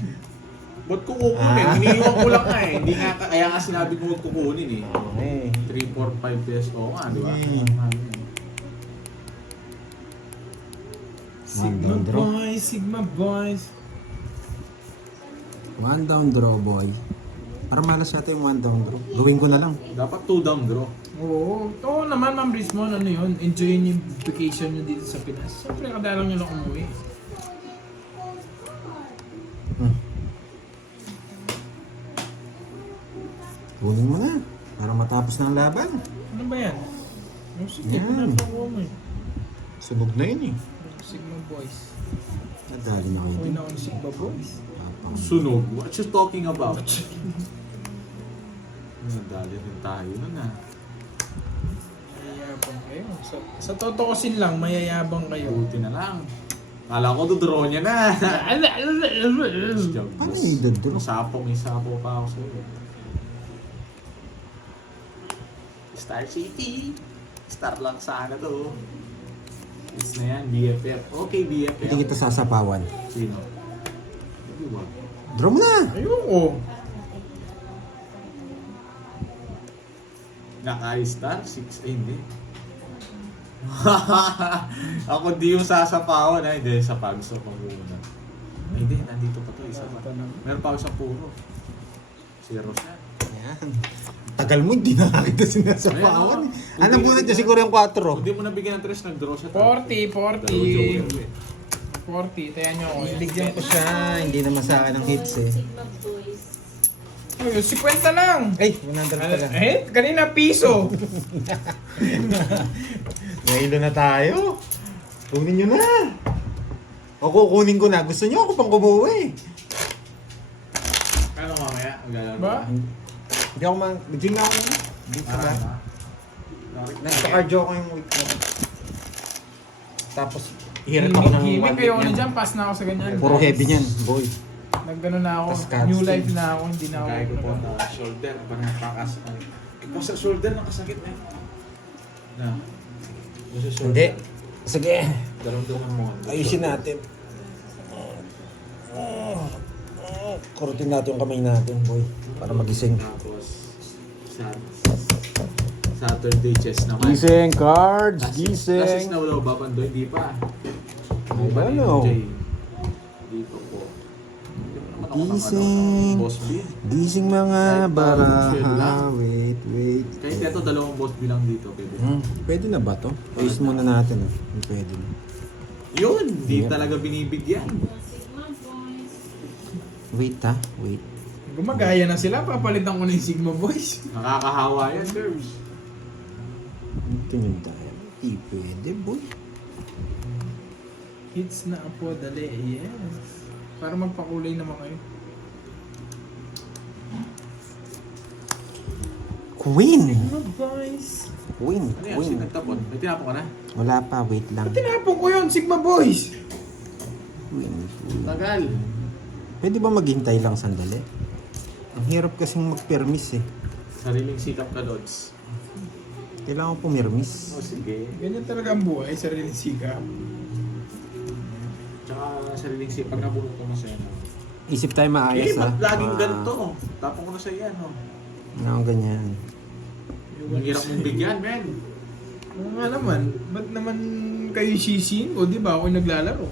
Ba't ko kukunin? Iniiwan ko lang nga eh. Hindi nga, kaya nga sinabi ko huwag kukunin eh. Okay. 3, 4, 5 pesos. Oo nga, di ba? Sigma boys, Sigma boys. One down draw, boy. Para malas yata yung one down draw. Gawin ko na lang. Dapat 2 down draw. Oo. Oo naman, Ma'am Rismon, ano yun? Enjoy yung vacation nyo dito sa Pinas. Siyempre, kadalang nyo lang umuwi. Gawin mo na. Para matapos na ang laban. Ano ba yan? Oh, sige, Yan. pinapakuha mo eh. Sunog na yun eh. Sigma boys. Nadali na kayo Uy din. na ako ng Sigma boys. Tapang. Sunog? What you talking about? Nadali rin tayo nun ah. Mayayabang kayo. Sa totokosin lang, mayayabang kayo. Buti na lang. Kala ko dodraw niya na. Paano yung dodraw? May sapo pa ako sa'yo. Star City. Star lang sana to. It's na yan, BFF. Okay, BFF. Hindi kita sasapawan. Sino? Hindi ba? Draw mo na! Ayoko. Naka-star? 6, hindi. Ako di yung sasapawan ha. Hindi, sa pagso pa muna. Ay, hindi, nandito pa to. Isa pa. Meron pa ako isang puro. Si Rosan. Ayan. Tagal mo, hindi na kita sinasapawan. Ano bunod niya siguro yung 4? Kung di mo nabigyan ng 3, nag-draw siya. 40, 40. 40, tayan nyo ako. Bigyan ko siya. Hindi naman sa akin ang hits eh. Sigma boys. Ay, 50 lang. Ay, 100 pala. Kanina piso. Nailo na tayo. Kunin nyo na. O kukunin ko na. Gusto nyo ako pang kumuwi. Ano mamaya? Maglalaro Ba? ka? Hindi ako mag-gym na ako. Hindi ka ba? Nagpa-cardio ako yung week na. Tapos, hirit ako ng Gimmick 1 kayo week na niyan. dyan, pass na ako sa ganyan. Puro heavy niyan, boy. Naggano na ako. Tas cuts New din. life na ako, hindi na ako. Kaya ko po na shoulder. Parang nakakas. Ito sa shoulder, nakasakit na yun. Na. Ito sa shoulder. Hindi. Sige. Daramdaman mo. Ayusin natin. Kurutin natin yung kamay natin, boy. Para magising. Tapos, Saturday chest naman. Gising, cards. Lasis Gising. na wala ba, Pandoy? Hindi pa. I don't know. Dito po. Hindi mo naman ako ng Gising. Boss B. Gising mga Kahit baraha. Wait, wait. Kahit ito, dalawang boss B lang dito. Pwede. Pwede na ba to? Ayos muna natin. Pwede na. Yun! Di Yeah. talaga binibigyan. Sigma boys. Wait ha, wait. Gumagaya na sila, papalitan ko na yung Sigma Boys. Nakakahawa yan, Curbs. Tingin tayo. Di pwede, boy. Hits na po, dali. Yes. Para magpakulay naman kayo. Queen! Sigma Boys. Queen, Ano yan? queen. Sino nagtapon? May tinapon ka na? Wala pa, wait lang. Tinapon ko yun, Sigma Boys. Queen, queen. Tagal. Pwede ba maghintay lang sandali? Ang hirap kasing mag-permis eh. Sariling sikap ka, Lods. Kailangan ko pumirmis. O sige. Ganyan talaga ang buhay, sariling sikap. Tsaka sariling sipag na bunot ko masaya na. Isip tayo maayos, Ba't laging Ah, ganito? Tapon ko na sa iyan, no? Ano ganyan. Ang hirap mong bigyan, men. Oo nga naman, ba't naman kayo sising? O di ba ako yung naglalaro?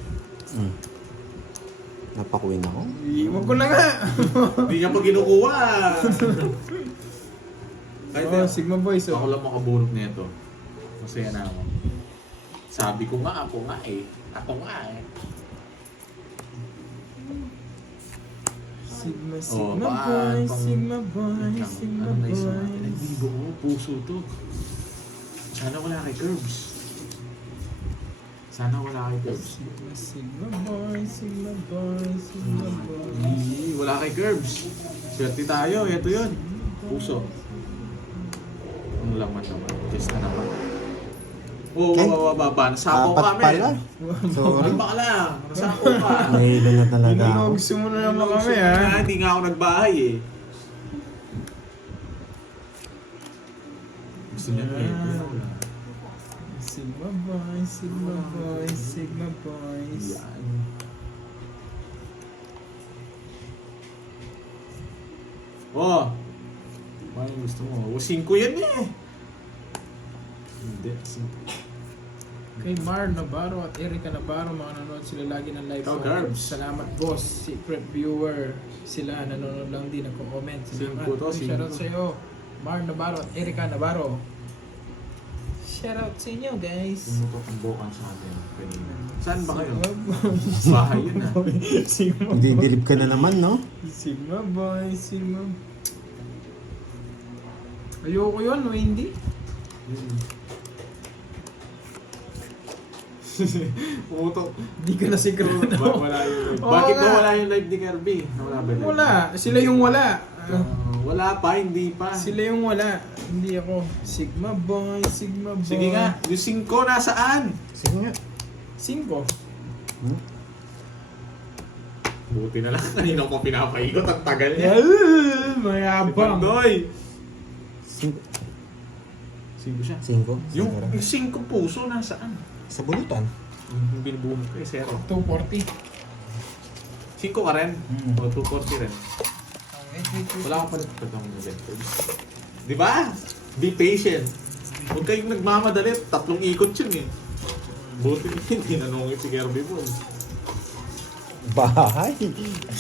Napakuin ako. Iwan ko na nga! Hindi niya pa kinukuha. Kahit Oh, Sigma Boys, ako oh. lang makabunot nito. Masaya na ako. Sabi ko nga, ako nga eh. Ako nga eh. Sigma, Oh, Sigma paan, Boys, pang- Sigma Boys, Sigma Ano na isa? Boys. Nagbibo ko, puso to. Sana wala kay Curbs. Sana wala kay Curbs. Sigma, Sigma Boys, Sigma Boys, Sigma Boys. Wala kay Curbs. Swerte tayo, ito yun. Puso. Ang laman naman. Just na naman. Oo, Okay. bababa. Nasako Apat kami. pala. Sorry. Kalma ka lang. Nasako ka. Nahilo na talaga Hindi ako. mo gusto mo na naman kami, ha? Hindi nga ako nagbahay eh. Gusto niya eh. Sigma Boys, Sigma Boys, Sigma Boys. Yan. Oh! Ano yung gusto mo? O, 5 yan eh! Hindi, 5. Kay Mar Navarro at Erica Navarro, mga nanonood sila lagi ng live. Ikaw, ko. Garbs. Salamat, boss. Secret viewer. Sila nanonood lang din, nagko-comment. Salamat. Cinco to, Shoutout cinco. sa iyo, Mar Navarro at Erica Navarro. Shoutout sa inyo, guys. Pumutok ang bukan sa atin kanina. Saan ba kayo? Sigma Boy. Bahay yun ah. Sigma Hindi Boy. dilip ka na naman, no? Sigma Boy, Sigma. Ayoko yun, Wendy. Pumutok. Hindi ka na sigurado. Wala yung live. Oo Bakit ba nga. wala yung live ni Kirby? Wala ba yung live? Wala. Sila yung wala. Wala pa, hindi pa. Sila yung wala. Hindi ako. Sigma Boy, Sigma Boy. Sige nga, yung 5 nasaan? Sige nga. 5. Hmm? Buti na lang kanina ko pinapaikot. Ang tagal niya. Si Mayabang. Pandoy. 5. 5 siya. 5. Yung 5 puso nasaan? Sa bulutan. Yung binubuhon ko eh, 0. 240. 5 ka rin? O 240 rin. Wait. Wala ka pa rin pagkakang inventors. Di ba? Be patient. Huwag kayong nagmamadali. 3 ikot yun eh. Buti hindi nanungit si Kirby po. Bahay.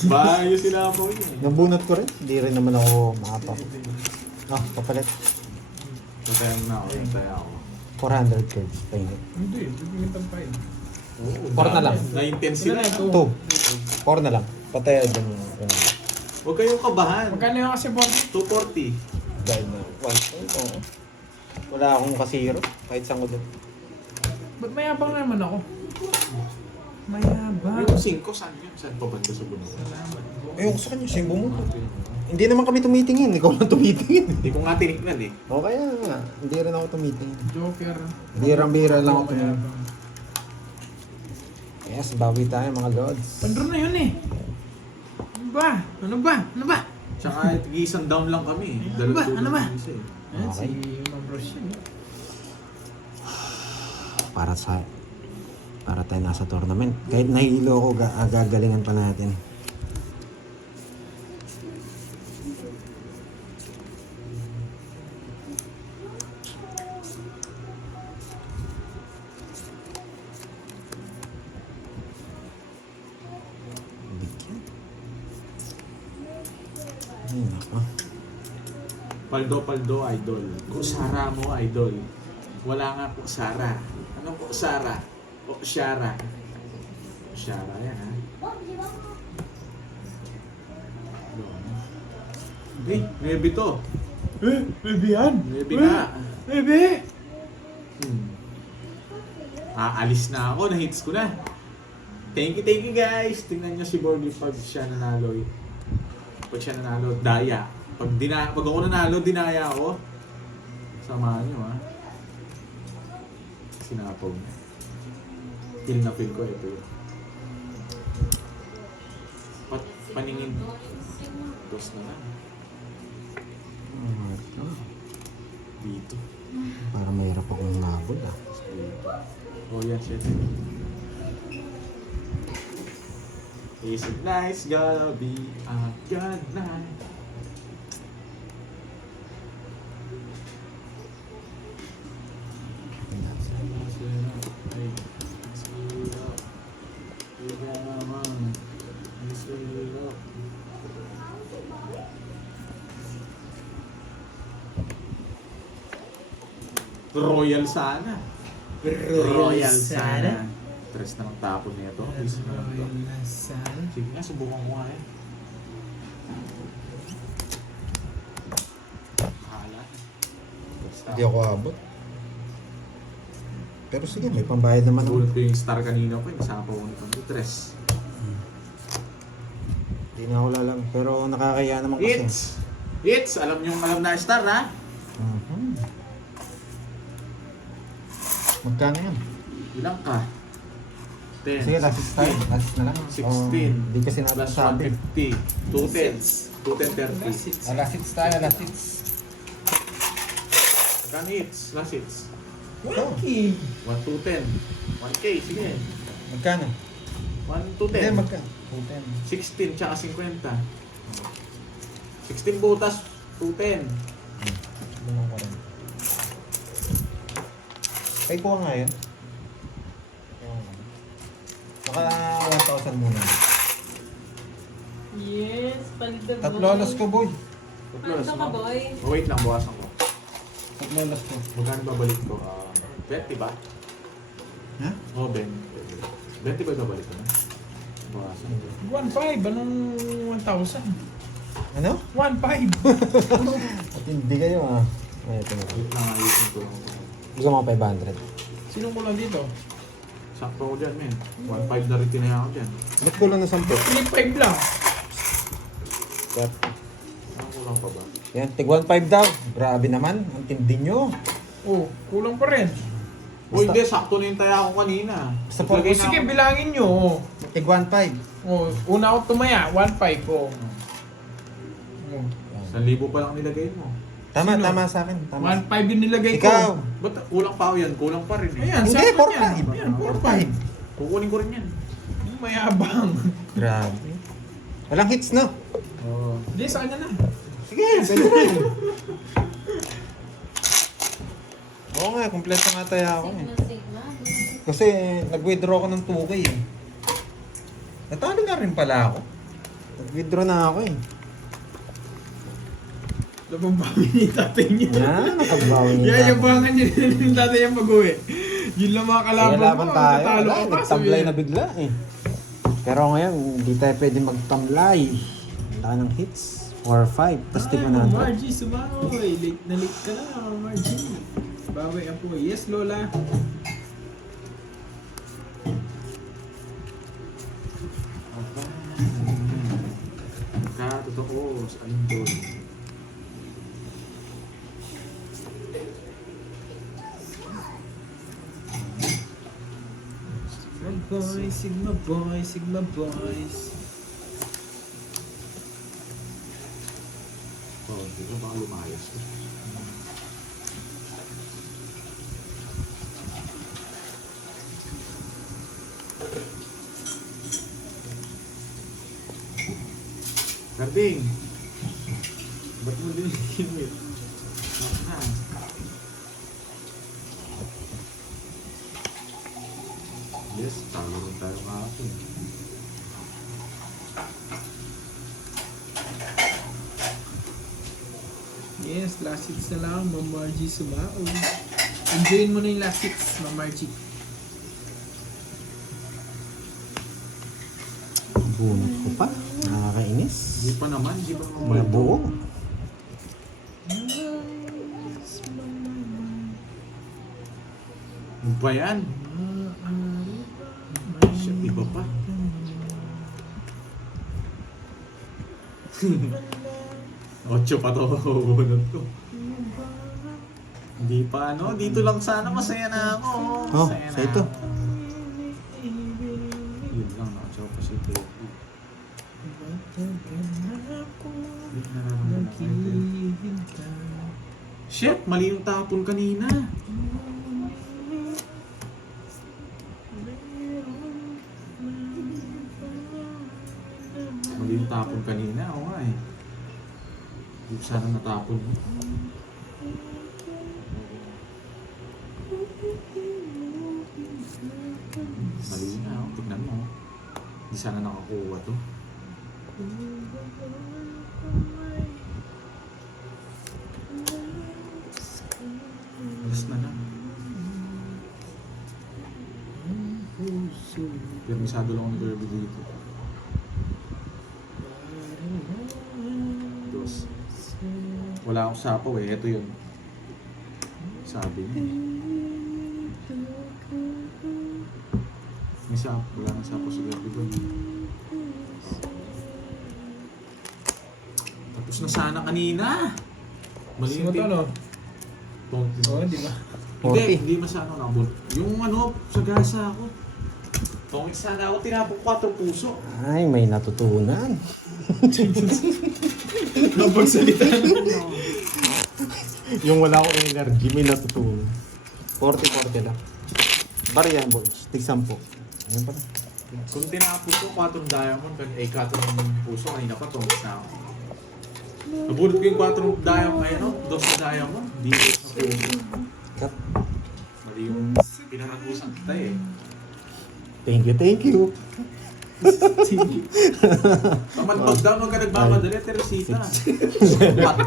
Bayo sila po yun eh. Nabunot ko rin. Hindi rin naman ako makapa. Ah, papalit. Patayang na ako. Patay ako. 400 curves. Painit. Hindi, bibigyan tayo pa yun. Oo, 4 na lang. Na-intense Sila sila. ito. 2. 4 na lang. Patay dyan. Huwag kayong kabahan. Magkano yung kasi 40? 240. Dahil na. 1 oo. Wala akong kasiro. Kahit saan ko doon. Ba't mayabang naman ako? Mayabang. Yung 5, saan yun? Saan pa banda sa buno? Salamat. Ayoko sa kanya. Simbo mo. Hindi naman kami tumitingin. Ikaw lang tumitingin. Hindi ko nga tinignan eh. O kaya nga. Hindi rin ako tumitingin. Joker. Bira-bira lang ako tumingin. Mayabang. Yes, bawi tayo mga lods. Pandro na yun eh. Ano ba? Ano ba? Ano ba? Tsaka isang down lang kami. Ano ba? Ano ba? Isa eh. Ayan, Okay. si Ma'am Rochelle. Para tayo nasa tournament. Kahit nahihilo ako, gagalingan pa natin. Bigyan. Ay, nako. Paldo, idol. Kusara mo, idol. Wala nga po Sara. Ano po Sara? O Shara. Shara yan ha. Eh, maybe to. Baby yan? Maybe nga. Baby! Aalis na ako, na-hits ko na. Thank you guys. Tingnan nyo si Borby pag siya nanalo. Pag siya nanalo, daya. Pag ako nanalo, dinaya ako. Samahan nyo ha. Sinapog. Feel na feel ko ito. Paningin. Dos na lang. Dito. Para mahirap akong nabol ah. Oh, yan, shit. Is it nice? Gonna be a good night. Royal sana. Royal sana. Tres na ng tapon nito. Please na lang to. Sige nga, subukan ko nga eh. Bahala. Basta. Hindi ako abot. Pero sige, may pambayad naman ako. Sulit ko yung star kanina ko, nasapaw ko nito. Tres. Hindi na ako lalang. Pero nakakaya naman kasi. It's! Alam na star ha? Mhm. Magkano yan? Ilang ka? 10. Sige, last tayo. Last na lang. 16. Hindi kasi Plus nasabi. 150. 2 tens. 2 10, 30. Last hits tayo, last hits. Magkano hits? Last hits. 1K. 1 to 10. 1K, sige. Magkano? 1 to 10. Hindi, magkano? 16 tsaka 50. 16 butas, 210. Bulong ko rin. Ay, kuha nga yun. Baka 1,000 muna. Yes, paldag Tatlo alas ko, boy. Paldag ka, boy. Oh, wait lang, buwasan ko. Tatlo alas ko. Magkano babalik ko? 20 ba? Ha? Oo, 20. 20 ba babalik ko na? Buwasan ko. 1.5. Anong 1,000? Ano? 1.5. At hindi kayo ah. Ay, ito na. Wait lang, ayusin ko. Gusto mo 500. Sino ko lang dito? Sakto ko dyan, men. 1.5 na rin tinaya ko dyan. Ba't kulang na 10? 3.5 lang. Saan ko lang pa ba? Yan, tig 1.5 daw. Grabe naman. Ang tindi nyo. Oh, kulang pa rin. Uy, hindi. Sakto na yung taya ko kanina. Basta po- Naglagay na Sige, ako- bilangin nyo. Tig 1.5. Oh, una ako tumaya, 1.5 ko. Oh. 1,000 pa lang nilagay mo. Tama, Sino? tama sa akin. Tama. 1.5 yung nilagay ko. Ikaw. Ba't kulang pa ako yan? Kulang pa rin eh. Ayan, Hindi, sakto 4.5. yan. Ayan, 4.5. Kukunin ko rin yan. Yung mayabang. Grabe. Walang hits, no? Oo. Hindi, sa kanya na. Sige, pwede rin. Oo nga, kompleto nga tayo ako eh. Sigma. Kasi nag-withdraw ako ng 2K eh. Natalo na rin pala ako. Nag-withdraw na ako eh. Napabawi ni tatay niya. Yan, nakagbawi niya. Yayabangan niya yung tatay niya pag-uwi. Yun lang mga kalaban Kaya laban mo. tayo. Natalo Wala, ka pa. nagtamlay sabi na bigla eh. Pero ngayon, hindi tayo pwede magtamlay. Wala ng hits. 4-5. Tapos tig 100. Margie, sumahoy. Late na late ka na, Margie. Bawi ang po. Yes, Lola. Totoo. Sa alin doon? Sigma boys, Sigma boys. Oh, hindi ko baka lumayas. Karding! Ba't mo din yung Yes, talo rin tayo kahapon. Yes, last hits na lang, Ma'am Margie sumahoy. Enjoyin mo na yung last hits, Ma'am Margie. Bunot ko pa. Nakakainis. Hindi pa naman, di ba Mga buo. Ano ba yan? Shit, iba pa. Ocho pa to, bunot ko. Hindi pa ano, dito lang sana masaya na ako. Oh, Masaya sa na ito. ako. Yun lang, nakasaw pa si Baby. Hindi nararamdaman ako. Shit, mali yung tapon kanina. Mali yung tapon kanina, oo nga eh. Hindi ko sana natapon. Mali na, oh. Tignan mo. Hindi sana nakakuha to. Alas na lang. Permisado lang ako ni Kirby dito. Dos. Wala akong sapaw eh. Ito yun. Sabi niya. May sapaw. Wala nang sapaw sa Kirby doon. Tapos na sana kanina. Mali Gusto mo to, no? Oo, di ba? Hindi, 40. hindi masyado nakabot. Yung ano, sa gasa ako. Tungkol sana ako, tinapok 4 puso. Ay, may natutunan. Napagsalita. Yung wala akong energy, may natutunan. 40-40 lang. Bariyan, boys. Tig 10. Ayan pala. Kung tinapos ko 4 diamond, eh 4 puso, kanina pa tungkol na ako. Nabulot ko yung 4 diamond, ay ano, 2 diamond, di ko sa puso. Cut. Mali yung pinarapusan kita eh. Thank you. Tamad pag daw nung ka nagmamadali, Teresita.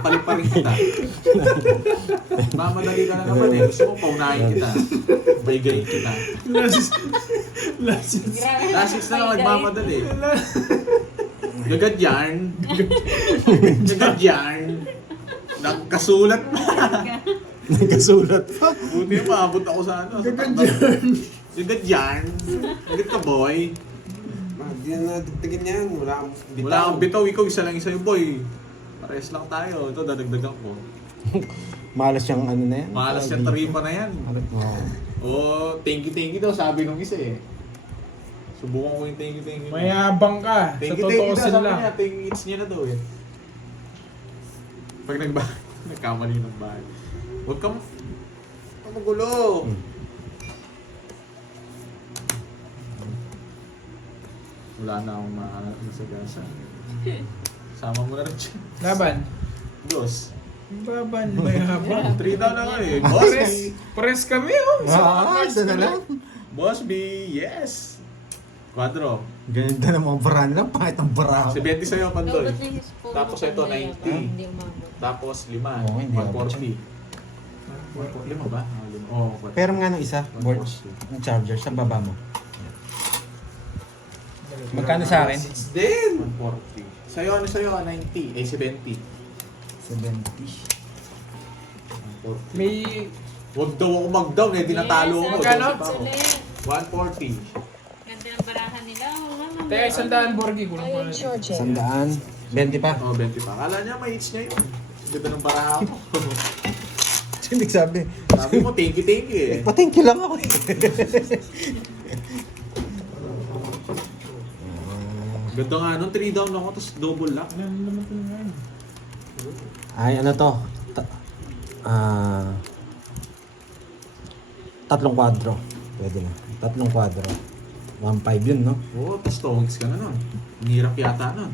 Palit pa rin kita. Mamadali ka na naman eh. Gusto mo paunahin kita. Baygayin kita. Last Last na lang nagmamadali. Gagad yarn. Gagad yarn. Nagkasulat pa. Nagkasulat pa. Buti maabot ako sa ano. Gagad yarn. Gagad yarn. Gagad ka boy. Hindi na dagdagan yan. Wala akong bitaw. Wala akong bitaw. Ikaw isa lang isa yung boy. Pares lang tayo. Ito dadagdagan ko. Malas yung ano na yan. Malas yung taripa na yan. Oo. Oh, thank you daw sabi nung isa eh. Subukan ko yung thank you. Mayabang ka. Sa Thank you totoo daw sabi sila. niya. Thank you niya na daw eh. Pag nagkamali ng bahay. Huwag ka magulo. Wala na akong masagasa. Sama mo na rin siya. Laban. Dos. Baban, mayabang. 3 daw na nga eh. Boss B. Pares kami, oh. Isa na lang. Boss B, yes. 4. Ganda ng mga baran lang. Pangit ang bara. 70 sa'yo, Pandoy. Dapat na yung spoon Tapos mo, ito, Pandoy, 90. Hindi umabot. Tapos 5. Oo, hindi ako 140. 5 ba? Oo, 4. Pero nga nung isa, board, ng charger, sa baba mo. Magkano sa akin? Din! 140. Sa'yo, ano sa'yo? 90. Eh, 70. 70. 140. May... Huwag daw ako mag-down eh. Dinatalo ko. Magkano? Ulit. 140. Ganda ng barahan nila. Oh, mama. Teka, 100 Borgi. Kulang pa na. 100. 20 pa. Oh, 20 pa. Akala niya may hits niya yun. Ganda ng baraha ko. Hindi sabi. Sabi mo, thank you eh. Pa-thank you lang ako eh. Ganda nga nun, 3 down ako, tapos double lock. Ano naman ito nga? Ay, ano to? Tatlong kwadro. Pwede na. Tatlong kwadro. 1.5 yun, no? Oo, tapos tongits ka na nun. Nihirap yata nun.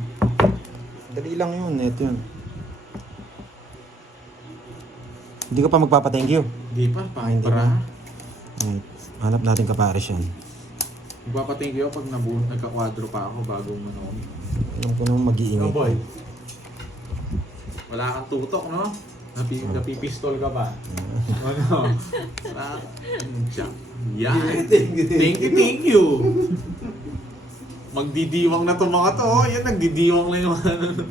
Dali lang yun. Ito yun. Hindi ko pa magpapa-thank you. Hindi pa, Hindi baraha. Right. Hanap natin kapares yan. Magpapa-thank you ako pag nagka-quadro pa ako bago manood. Alam ko naman mag-iingay. Ikaw boy, wala kang tutok, no? Napipistol ka pa. Ano? Wala kang... Yan! Thank you! Magdidiwang na to mga to. Oh. Yan, nagdidiwang lang yung ano.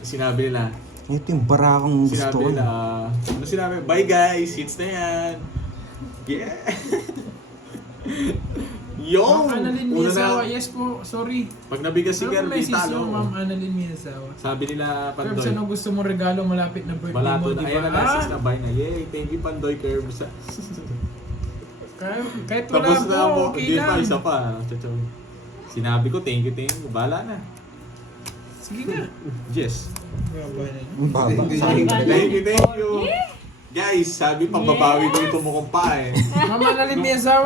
Sinabi nila, Ito yung barakang gusto sinabi ko. nila, ano sinabi? Bye guys, hits na yan. Yeah! Yung! Ma'am Annalyn Una Miyazawa. na, Yes po, sorry. pag nabigas si Ano Kirby, message talo. yung Ma'am Annalyn Miyazawa? Sabi nila, Curbs, Pandoy. ano gusto mo regalo malapit na birthday Malato mo, na. di Ayan na, ba? last na buy na. Yay! Thank you, Pandoy Curbs. Kahit wala Tapos po, na ako, okay hindi pa, lang. isa pa. Sinabi ko, thank you. Bahala na. Sige nga. Yes. Baba na yun. Ang baba. Thank you. Guys, sabi pang babawi ko yung tumukong pa eh. Mama, nalit niya asawa.